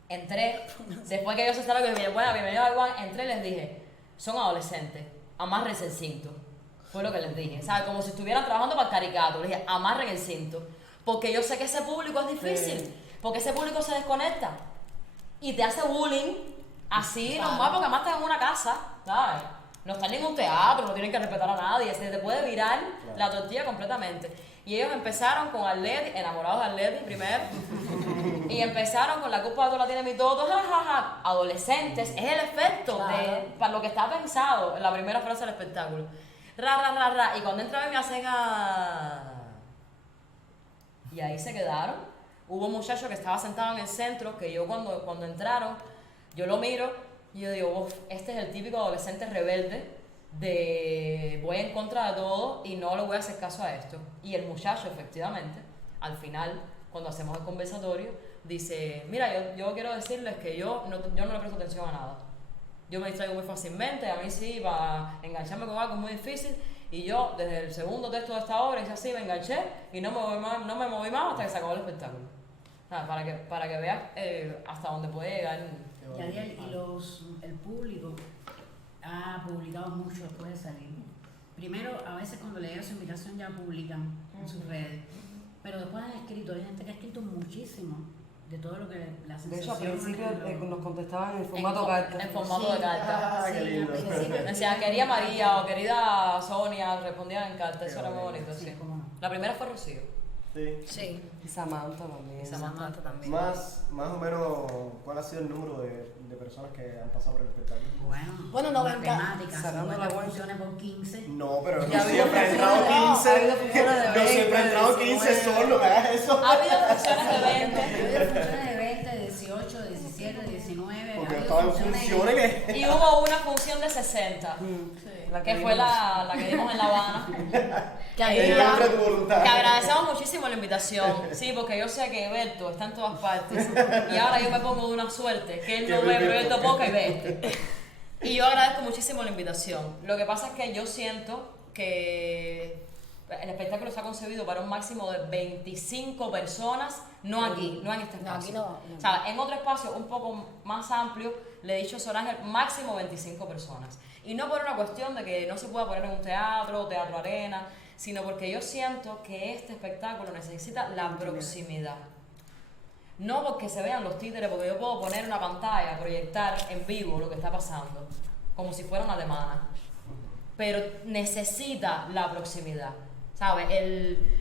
Entré, después que ellos se estaban que bueno, bienvenido a Iguan, entré y les dije, son adolescentes, amárrense el cinto. Fue lo que les dije, ¿sabes? Como si estuvieran trabajando para el caricato. Les dije, amarren el cinto. Porque yo sé que ese público es difícil, porque ese público se desconecta y te hace bullying así normal, porque además están en una casa, ¿sabes? No están en ningún teatro, no tienen que respetar a nadie, se te puede virar la tortilla completamente. Y ellos empezaron con Arleti, enamorados de Arleti primero, y empezaron con la culpa de todo la tiene mi todo, jajaja, adolescentes, es el efecto para lo que está pensado en la primera frase del espectáculo. Ra, y cuando entraba me hacen y ahí se quedaron. Hubo un muchacho que estaba sentado en el centro, que yo cuando entraron, yo lo miro y yo digo, "Uf, este es el típico adolescente rebelde de voy en contra de todo y no le voy a hacer caso a esto". Y el muchacho, efectivamente, al final, cuando hacemos el conversatorio, dice, mira, yo quiero decirles que yo no le presto atención a nada. Yo me distraigo muy fácilmente, a mí sí, para engancharme con algo es muy difícil. Y yo, desde el segundo texto de esta obra, hice así, me enganché y no me moví más hasta que se acabó el espectáculo. Nada, para que veas hasta dónde puede llegar. Yadiel, y el público ha publicado mucho después de salir. Primero, a veces cuando le llega su invitación ya publican en sus redes, pero después han escrito, hay gente que ha escrito muchísimo de todo lo que la sensación. De hecho, al principio nos contestaban en formato En carta. formato de carta. Ah, qué lindo. al principio. Me decían, querida María o querida Sonia, respondían en carta, eso era muy bonito, Sí, sí. cómo no. La primera fue Rocío. Sí. Sí, Y Samantha también. Y Samantha también. Más o menos, ¿cuál ha sido el número de personas que han pasado por el espectáculo? Bueno, no ven matemáticas, sacando la 50 cuenta. funciones por 15. No, pero no Ya ha habido siempre ha funciones entrado de- 15. ha habido funciones de No 20, siempre ha entrado 15 solo, no hagas eso. Ha habido funciones de 20 Había funciones de 20, de 18, de 17, de 19. Porque ha habido estaban funciones funciones que... y hubo una función de 60, La que fue vimos. la que dimos en La Habana. Que ahí en ya- contra de tu voluntad. Que agradecemos muchísimo la invitación, sí, porque yo sé que Berto está en todas partes y ahora yo me pongo de una suerte que él no Que ve ve Berto Berto. Poca y ve este. Y yo agradezco muchísimo la invitación. Lo que pasa es que yo siento que el espectáculo se ha concebido para un máximo de 25 personas, no aquí, no en este No, aquí espacio. no. O sea, en otro espacio un poco más amplio, le he dicho a Sor Ángel, máximo 25 personas. Y no por una cuestión de que no se pueda poner en un teatro arena, sino porque yo siento que este espectáculo necesita la proximidad. No porque se vean los títeres, porque yo puedo poner una pantalla, proyectar en vivo lo que está pasando, como si fuera una alemana. Pero necesita la proximidad, ¿sabes?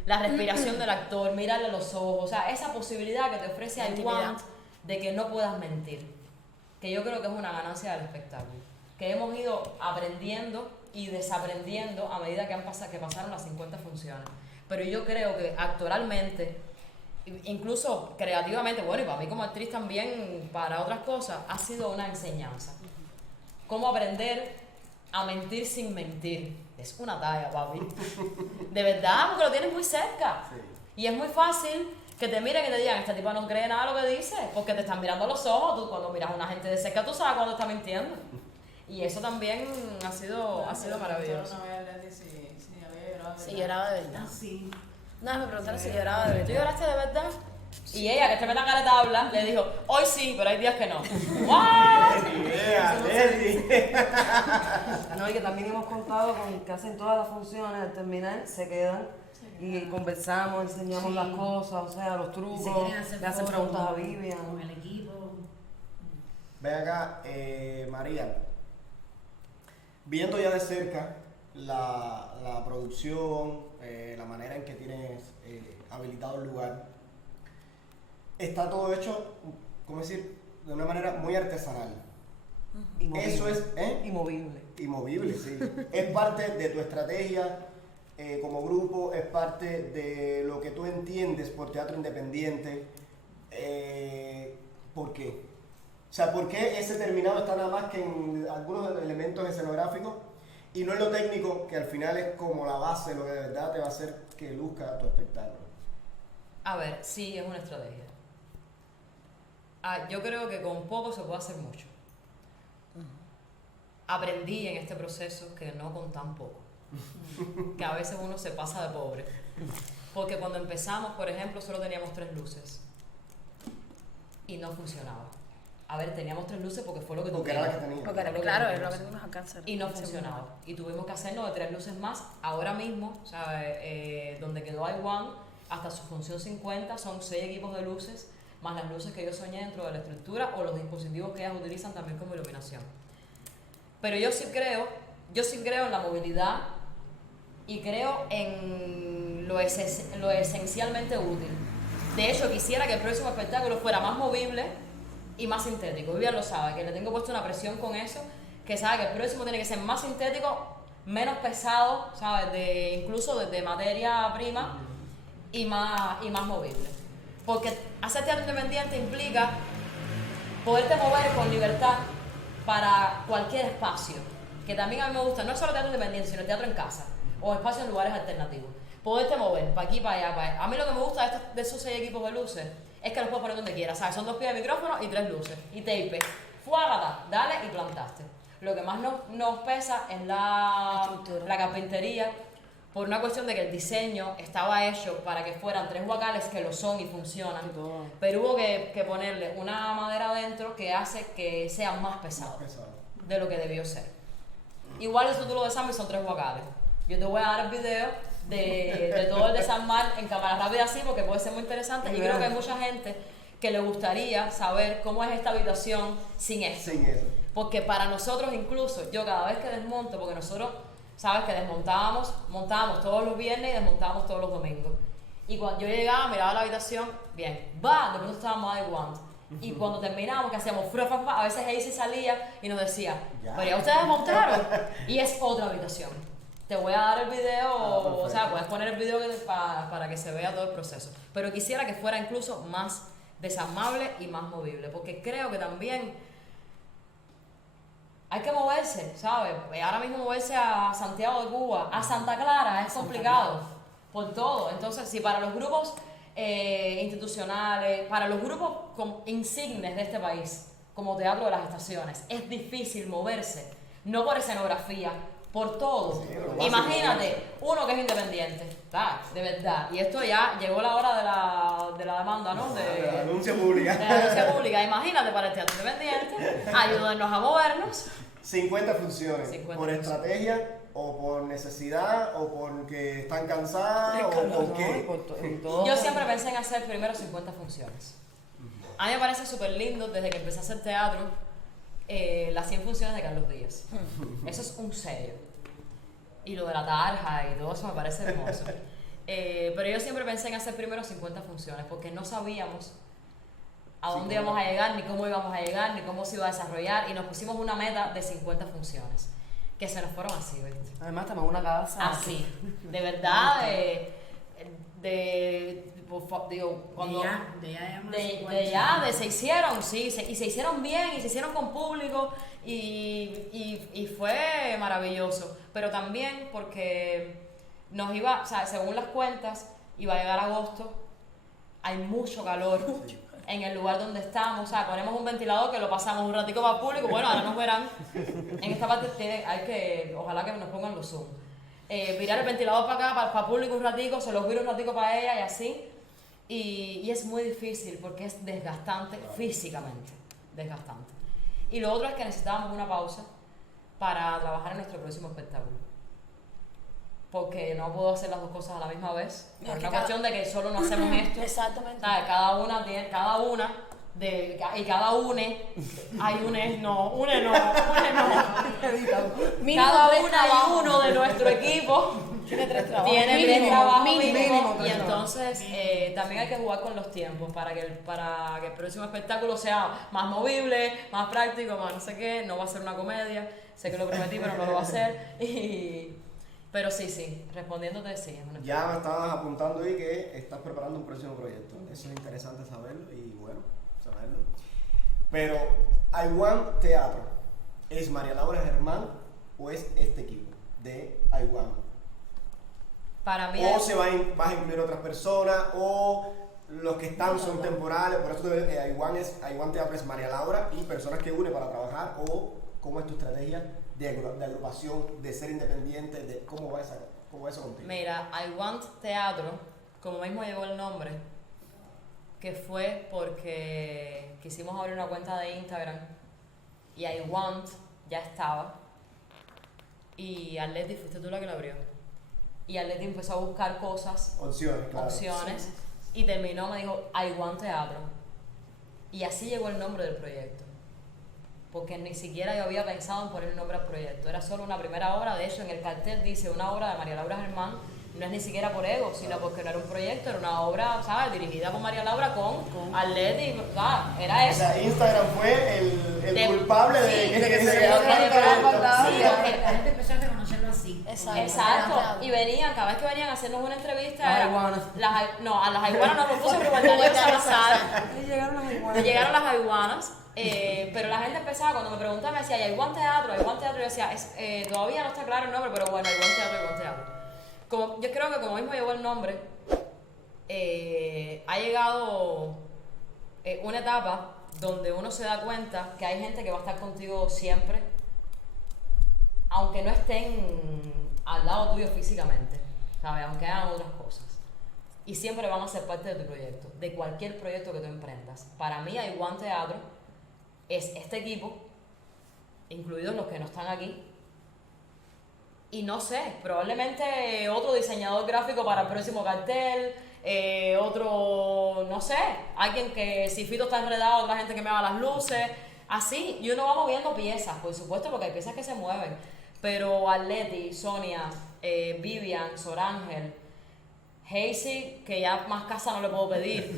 La respiración del actor, mirarle a los ojos, o sea, esa posibilidad que te ofrece La I intimidad. Want de que no puedas mentir, que yo creo que es una ganancia del espectáculo, que hemos ido aprendiendo y desaprendiendo a medida que pasaron las 50 funciones. Pero yo creo que actoralmente, incluso creativamente, bueno, y para mí como actriz también, para otras cosas, ha sido una enseñanza. Cómo aprender a mentir sin mentir. Es una talla, papi. De verdad, porque lo tienes muy cerca. Sí. Y es muy fácil que te miren y te digan, esta tipa no cree nada de lo que dice, porque te están mirando a los ojos. Tú cuando miras a una gente de cerca, tú sabes cuando está mintiendo. Y eso también ha sido maravilloso. Una vez le dije si había llorado. Sí, lloraba de verdad. Ah, sí. Nada, me preguntaron si lloraba de ¿Tú verdad. lloraste de verdad? Y ella, que es tremenda cara de tabla, le dijo, hoy sí, pero hay días que no. ¿What? No, y que también hemos contado con que hacen todas las funciones, al terminar se quedan y conversamos, enseñamos Sí. las cosas, o sea, los Y trucos, se quieren hacer le hacen fotos preguntas a con Vivian. el equipo. Ven acá, María, viendo ya de cerca la producción, la manera en que tienes habilitado el lugar, está todo hecho, ¿cómo decir?, de una manera muy artesanal. Eso es, Inmovible. Inmovible, sí. Es parte de tu estrategia como grupo, es parte de lo que tú entiendes por teatro independiente. ¿Por qué? O sea, ¿por qué ese terminado está nada más que en algunos elementos escenográficos y no en lo técnico, que al final es como la base, lo que de verdad te va a hacer que luzca tu espectáculo? A ver, sí, es una estrategia. Yo creo que con poco se puede hacer mucho. Aprendí en este proceso que no con tan poco. Que a veces uno se pasa de pobre. Porque cuando empezamos, por ejemplo, solo teníamos 3 luces. Y no funcionaba. A ver, teníamos 3 luces porque fue lo que Porque era la que tuvimos. tenía. Porque Lo que claro, es teníamos. lo que tenemos alcance. Y no funcionaba. Y tuvimos que hacernos de 3 luces más. Ahora mismo, o sea, donde quedó I1, hasta su función 50, son 6 equipos de luces, más las luces que yo soñé dentro de la estructura o los dispositivos que ellas utilizan también como iluminación. Pero yo sí creo en la movilidad y creo en lo esencialmente útil. De hecho, quisiera que el próximo espectáculo fuera más movible y más sintético. Vivian lo sabe, que le tengo puesto una presión con eso, que sabe que el próximo tiene que ser más sintético, menos pesado, ¿sabes? Incluso de materia prima y más movible. Porque hacer teatro independiente implica poderte mover con libertad para cualquier espacio. Que también a mí me gusta, no es solo teatro independiente, sino teatro en casa o espacio en lugares alternativos. Poderte mover para aquí, para allá, para allá. A mí lo que me gusta de esos 6 equipos de luces es que los puedes poner donde quieras, ¿sabes? Son 2 pies de micrófono y 3 luces. Y tape. Fuágata, dale y plantaste. Lo que más nos pesa es la carpintería, por una cuestión de que el diseño estaba hecho para que fueran 3 guacales que lo son y funcionan. Pero hubo que ponerle una madera adentro que hace que sea más pesado de lo que debió ser. Igual eso tú lo desarmas y son 3 guacales. Yo te voy a dar el video de todo el desarmar en cámara rápida así porque puede ser muy interesante y creo que hay mucha gente que le gustaría saber cómo es esta habitación sin esto. Sin eso. Porque para nosotros incluso, yo cada vez que desmonto, porque nosotros, sabes que montábamos todos los viernes y desmontábamos todos los domingos. Y cuando yo llegaba, miraba la habitación, bien, de pronto estábamos ahí one. Y cuando terminábamos, que hacíamos a veces Hazy salía y nos decía, pero ya ustedes desmontaron. Y es otra habitación. Te voy a dar el video, o sea, puedes poner el video para que se vea todo el proceso. Pero quisiera que fuera incluso más desarmable y más movible, porque creo que también hay que moverse, ¿sabes? Ahora mismo moverse a Santiago de Cuba, a Santa Clara, es complicado por todo. Entonces, si para los grupos institucionales, para los grupos insignes de este país, como Teatro de las Estaciones, es difícil moverse, no por escenografía, por todo. Sí, lo básico, Imagínate, uno que es independiente, ¿sabes? De verdad. Y esto ya llegó la hora de la demanda, ¿no? De la denuncia pública. De la denuncia pública. Imagínate para el teatro independiente, ayúdennos a movernos. 50 funciones. 50 ¿Por funciones. estrategia o por necesidad o porque están cansadas o por qué? Yo siempre pensé en hacer primero 50 funciones. A mí me parece súper lindo desde que empecé a hacer teatro las 100 funciones de Carlos Díaz. Eso es un sello. Y lo de la tarja y todo eso me parece hermoso. Pero yo siempre pensé en hacer primero 50 funciones porque no sabíamos a dónde íbamos a llegar, ni cómo íbamos a llegar, ni cómo se iba a desarrollar. Y nos pusimos una meta de 50 funciones. Que se nos fueron así, ¿viste? Además, estamos en una casa. Así. De verdad, cuando se hicieron, sí, y se hicieron bien, y se hicieron con público, y fue maravilloso. Pero también porque nos iba, o sea, según las cuentas, iba a llegar agosto, hay mucho calor en el lugar donde estamos, o sea, ponemos un ventilador que lo pasamos un ratico para el público, bueno, ahora nos verán, en esta parte ojalá que nos pongan los Zoom. Virar el ventilador para acá, para el público un ratico, se los viro un ratico para ella y así. Y es muy difícil porque es desgastante físicamente, desgastante. Y lo otro es que necesitábamos una pausa para trabajar en nuestro próximo espectáculo. Porque no puedo hacer las dos cosas a la misma vez. No, Por es que una cuestión de que solo no hacemos esto. Exactamente. ¿Sabes? Cada una, y cada una y cada una y uno de nuestro equipo Tiene 3 trabajos. tiene Mínimo, 3 trabajos mínimo. mínimo, y entonces también hay que jugar con los tiempos para que el próximo espectáculo sea más movible, más práctico, más no sé qué. No va a ser una comedia, sé que lo prometí pero no lo va a hacer. Pero sí, respondiéndote sí. Es una Ya me estabas apuntando ahí que estás preparando un próximo proyecto. Eso es interesante saberlo y bueno, saberlo. Pero, Aiwan Teatro, ¿es María Laura Germán o es este equipo de Aiwan? Para mí O vas a incluir otras personas, o los que están son temporales, por eso Aiwan Teatro es María Laura y personas que une para trabajar, o cómo es tu estrategia de agrupación, de ser independiente, de cómo va eso contigo. Mira, I Want Teatro, como mismo llegó el nombre, que fue porque quisimos abrir una cuenta de Instagram y I Want ya estaba y Arleti, fuiste tú la que la abrió, y Arleti empezó a buscar Opciones, claro. y terminó, me dijo I Want Teatro, y así llegó el nombre del proyecto. Porque ni siquiera yo había pensado en poner el nombre al proyecto. Era solo una primera obra. De hecho, en el cartel dice una obra de María Laura Germán. No es ni siquiera por ego, sino porque no era un proyecto, era una obra, ¿sabes? Dirigida por María Laura con Arleti, era eso. O sea, Instagram fue el culpable de que se lo que levanta el proyecto. sí, porque la gente empezó a reconocerlo así. Exacto. Y venían, cada vez que venían a hacernos una entrevista, Las era- iguanas. a las iguanas nos lo puso Rubén Daniel Salazar. Llegaron las iguanas. Llegaron las iguanas, pero la gente empezaba, cuando me preguntaba, me decía, ¿hay One Teatro? ¿Hay One Teatro? Y yo decía, todavía no está claro el nombre, pero bueno, hay One Teatro, hay One Teatro. Yo creo que como mismo llegó el nombre, ha llegado una etapa donde uno se da cuenta que hay gente que va a estar contigo siempre, aunque no estén al lado tuyo físicamente, ¿sabes? Aunque hagan otras cosas. Y siempre van a ser parte de tu proyecto, de cualquier proyecto que tú emprendas. Para mí, Hay One Teatro es este equipo, incluidos los que no están aquí. Y no sé, probablemente otro diseñador gráfico para el próximo cartel, otro, no sé, alguien que si Fito está enredado, otra gente que me haga las luces, así. Y uno va moviendo piezas, por supuesto, porque hay piezas que se mueven. Pero Arleti, Sonia, Vivian, Sorángel, Hazy, que ya más casa no le puedo pedir,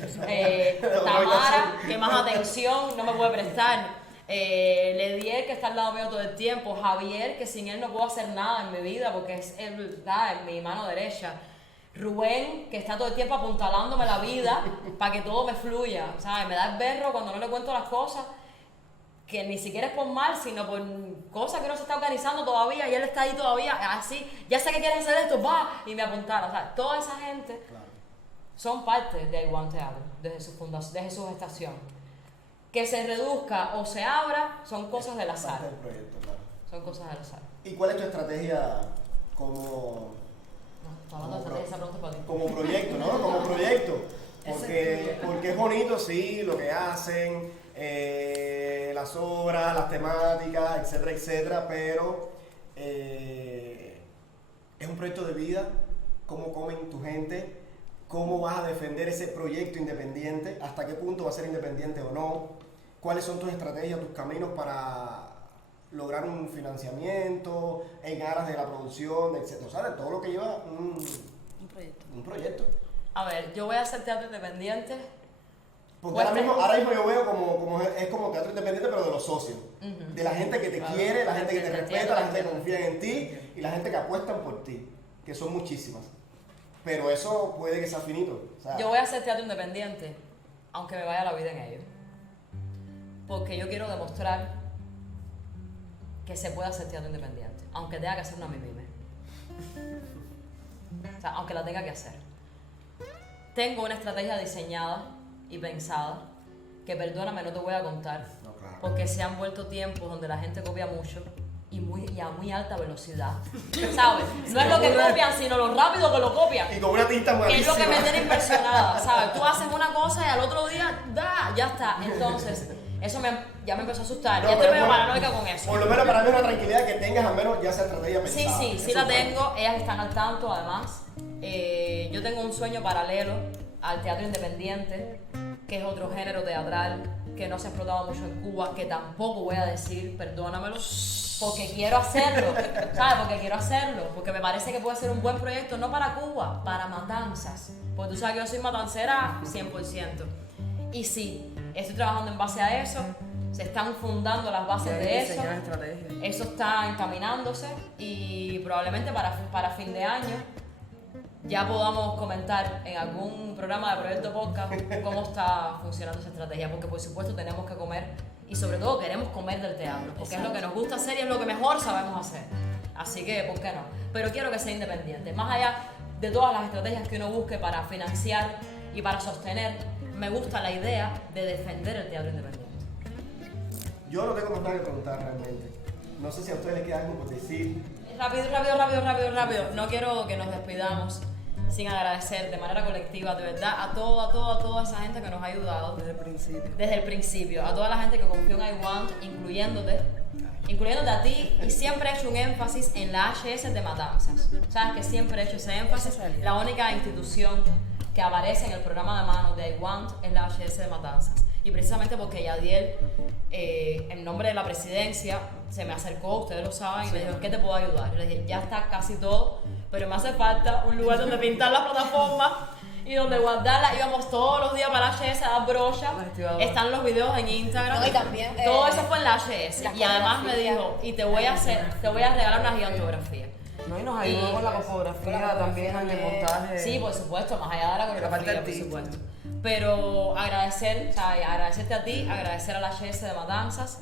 Tamara, que más atención no me puede prestar, Ledier, que está al lado mío todo el tiempo, Javier, que sin él no puedo hacer nada en mi vida porque es mi mano derecha, Rubén, que está todo el tiempo apuntalándome la vida para que todo me fluya, ¿sabes? Me da el berro cuando no le cuento las cosas, que ni siquiera es por mal, sino por cosas que no se está organizando todavía y él está ahí todavía, así, ya sé que quieres hacer esto, va, y me apuntaron. O sea, toda esa gente son parte de I Want Teatro, desde su fundación, desde su gestación. Que se reduzca o se abra son cosas del azar. Parte del proyecto, claro. Son cosas del azar. ¿Y cuál es tu estrategia como No, hablando de estrategia, esa pregunta es para ti. como proyecto, ¿no? Como proyecto. Porque es bonito, sí, lo que hacen, las obras, las temáticas, etcétera, etcétera, pero es un proyecto de vida. ¿Cómo comen tu gente? ¿Cómo vas a defender ese proyecto independiente? ¿Hasta qué punto va a ser independiente o no? ¿Cuáles son tus estrategias, tus caminos para lograr un financiamiento en aras de la producción, etcétera? ¿Sabes? Todo lo que lleva un proyecto. A ver, yo voy a hacer teatro independiente. Porque ahora mismo yo veo es como teatro independiente, pero de los socios. De la gente que te quiere, la gente que te respeta, la gente que confía en ti y la gente que apuestan por ti, que son muchísimas. Pero eso puede que sea finito. O sea, Yo voy a hacer teatro independiente, aunque me vaya la vida en ello. Porque yo quiero demostrar que se puede hacer teatro independiente, aunque tenga que hacer una mimime. O sea, aunque la tenga que hacer. Tengo una estrategia diseñada y pensada, que perdóname, no te voy a contar, no, claro. porque se han vuelto tiempos donde la gente copia mucho y y a muy alta velocidad, ¿sabes? No es lo que copian, sino lo rápido que lo copian. Y con una tinta muy Que es lo que me tiene impresionada, ¿sabes? Tú haces una cosa y al otro día, ya está. Entonces, eso ya me empezó a asustar. No, Ya estoy pero medio paranoica con eso. Por lo menos para mí es una tranquilidad que tengas al menos ya esa estrategia pensada. Sí Eso la es bueno. tengo. Ellas están al tanto, además. Yo tengo un sueño paralelo al teatro independiente, que es otro género teatral que no se ha explotado mucho en Cuba, que tampoco voy a decir, perdónamelo, porque quiero hacerlo, ¿sabes? Porque quiero hacerlo, porque me parece que puede ser un buen proyecto, no para Cuba, para Matanzas, porque tú sabes que yo soy matancera 100%. Y sí, estoy trabajando en base a eso, se están fundando las bases de eso, eso está encaminándose y probablemente para fin de año ya podamos comentar en algún programa de Proyecto Podcast cómo está funcionando esa estrategia, porque por supuesto tenemos que comer y sobre todo queremos comer del teatro, porque es lo que nos gusta hacer y es lo que mejor sabemos hacer. Así que, ¿por qué no? Pero quiero que sea independiente. Más allá de todas las estrategias que uno busque para financiar y para sostener, me gusta la idea de defender el teatro independiente. Yo no tengo más nada que preguntar realmente. No sé si a ustedes les queda algo por decir. Rápido. No quiero que nos despidamos sin agradecer de manera colectiva, de verdad, a toda esa gente que nos ha ayudado desde el principio, a toda la gente que confió en iWant, incluyéndote a ti, y siempre he hecho un énfasis en la HS de Matanzas. Sabes que siempre he hecho ese énfasis. La única institución que aparece en el programa de manos de iWant es la HS de Matanzas. Y precisamente porque Yadiel, en nombre de la presidencia, se me acercó, ustedes lo saben, y me dijo, ¿en qué te puedo ayudar? Yo le dije, ya está casi todo, pero me hace falta un lugar donde pintar las plataformas y donde guardarlas. Íbamos todos los días para la HS a dar brocha. Están los videos en Instagram. No, y también, todo eso fue en la HS. la Y además me coreografía. dijo, y te voy a regalar una gigantografía. No, y nos ayudó con la fotografía también en el montaje. Sí, por supuesto, más allá de la coreografía, parte por artística. supuesto. Pero agradecer, ¿sabes? Agradecerte a ti, agradecer a la HS de Matanzas,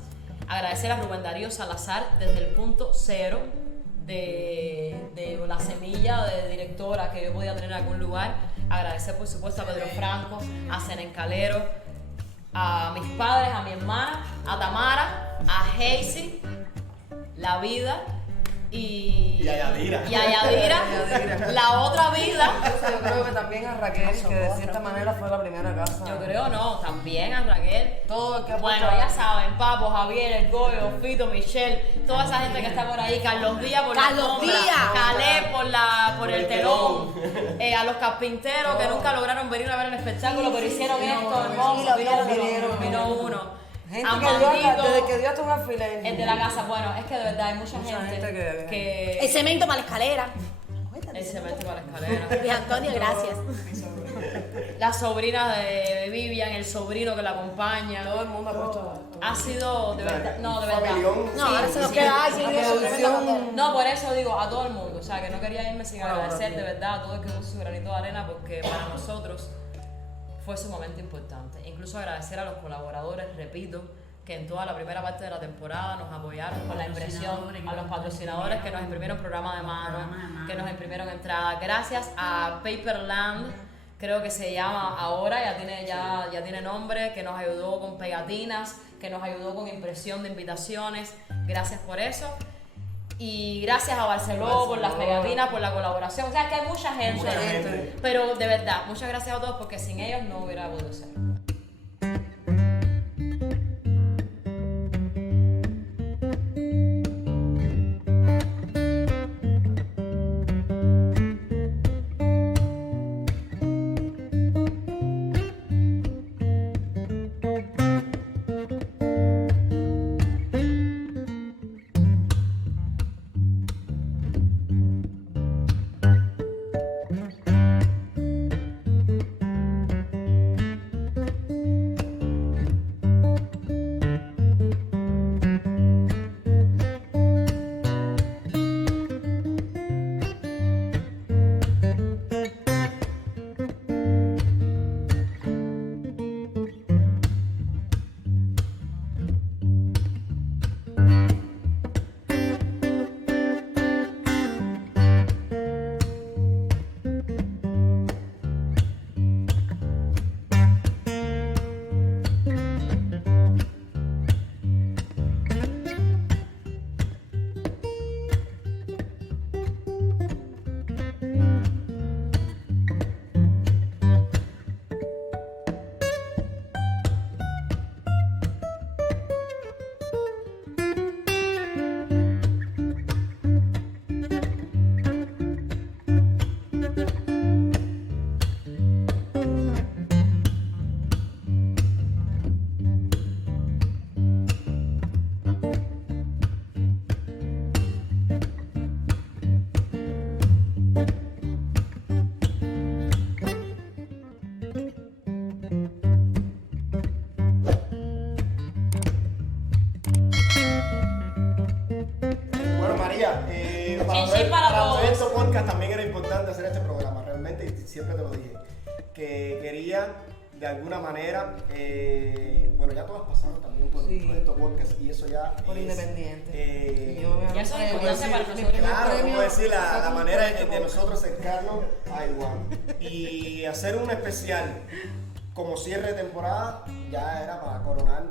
agradecer a Rubén Darío Salazar desde el punto cero de la semilla de directora que yo podía tener en algún lugar. Agradecer, por supuesto, a Pedro Franco, a Senen Calero, a mis padres, a mi hermana, a Tamara, a Hazy, La Vida y a Yadira. La otra vida. Yo creo que también a Raquel, que de cierta manera fue la primera casa. Yo creo no, también a Raquel. Todo el que ha Bueno, puesto- ya saben, Papo, Javier, El Goyo, Fito, Michelle, toda esa gente que está por ahí, Carlos Díaz por Carlos la sombra, Díaz. Caleb por el telón, a los carpinteros que nunca lograron venir a ver el espectáculo, pero hicieron esto, hermoso, vino uno. Gente A que dio Mandito, desde que dio hasta un alfiler. el de la casa, bueno, es que de verdad hay mucha gente que El cemento para la escalera. el cemento para la escalera. Luis Antonio, gracias. La sobrina de Vivian, el sobrino que la acompaña. Todo el mundo ha puesto. Ha sido de verdad, no, de verdad. Familión. No, ahora se nos queda alguien y eso, tremenda bandera. No, por eso digo a todo el mundo, o sea, que no quería irme sin agradecer de verdad a todo el que puso su granito de arena, porque para nosotros fue sumamente importante. Incluso agradecer a los colaboradores, repito, que en toda la primera parte de la temporada nos apoyaron con la impresión, a los patrocinadores que nos imprimieron programa de mano, que nos imprimieron entradas. Gracias a Paperland, creo que se llama ahora, ya tiene nombre, que nos ayudó con pegatinas, que nos ayudó con impresión de invitaciones. Gracias por eso. Y gracias a Barceló por las pegatinas, por la colaboración. O sea, es que hay mucha gente. Pero de verdad, muchas gracias a todos porque sin ellos no hubiera podido ser. Chin chin para todos. Proyecto Podcast también era importante hacer este programa, realmente, y siempre te lo dije, que quería de alguna manera, bueno, ya todas pasaron también por Sí. Proyecto Podcast y eso ya Por es, independiente. y Yo me Y eso es premio. importante para nosotros. Claro, premio como decir, fue la como manera Proyecto de Podcast. nosotros acercarnos a Iguan y hacer un especial como cierre de temporada ya era para coronar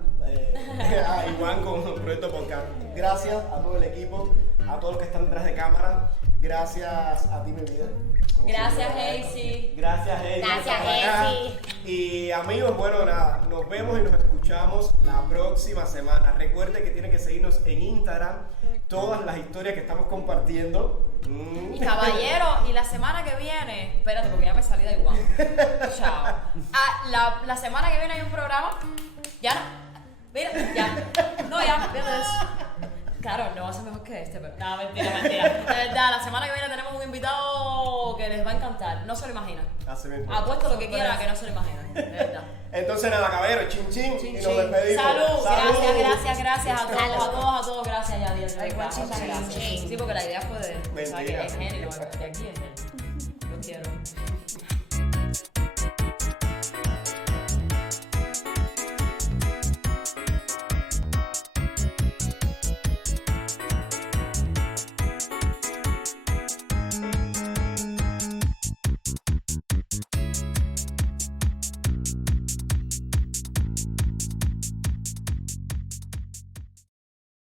a Iguan con Proyecto Podcast. Gracias a todo el equipo, a todos los que están detrás de cámara. Gracias a ti, mi vida. Como Gracias, siempre, Hazy. Gracias, Hazy. Gracias, por acá. Hazy. Y amigos, bueno, nada, nos vemos y nos escuchamos la próxima semana. Recuerde que tiene que seguirnos en Instagram, todas las historias que estamos compartiendo. Y caballero, y la semana que viene, espérate porque ya me salí de igual. Chao. La semana que viene hay un programa. Ya no. Mira, ya. No, ya, fíjate eso. Claro, no va a ser mejor que este, pero. No, mentira, mentira. De verdad, la semana que viene tenemos un invitado que les va a encantar. No se lo imaginan. Así mismo. Apuesto lo que quieran a que no se lo imaginan. De verdad. Entonces nada, caballero, chin chin, Chin, y nos chin. despedimos. Salud, Salud. gracias a todos, gracias, Yadiel. Ay, Muchas chin, gracias. chin. Sí, porque la idea fue de él. O sea, que Mentira. es género, de aquí es él.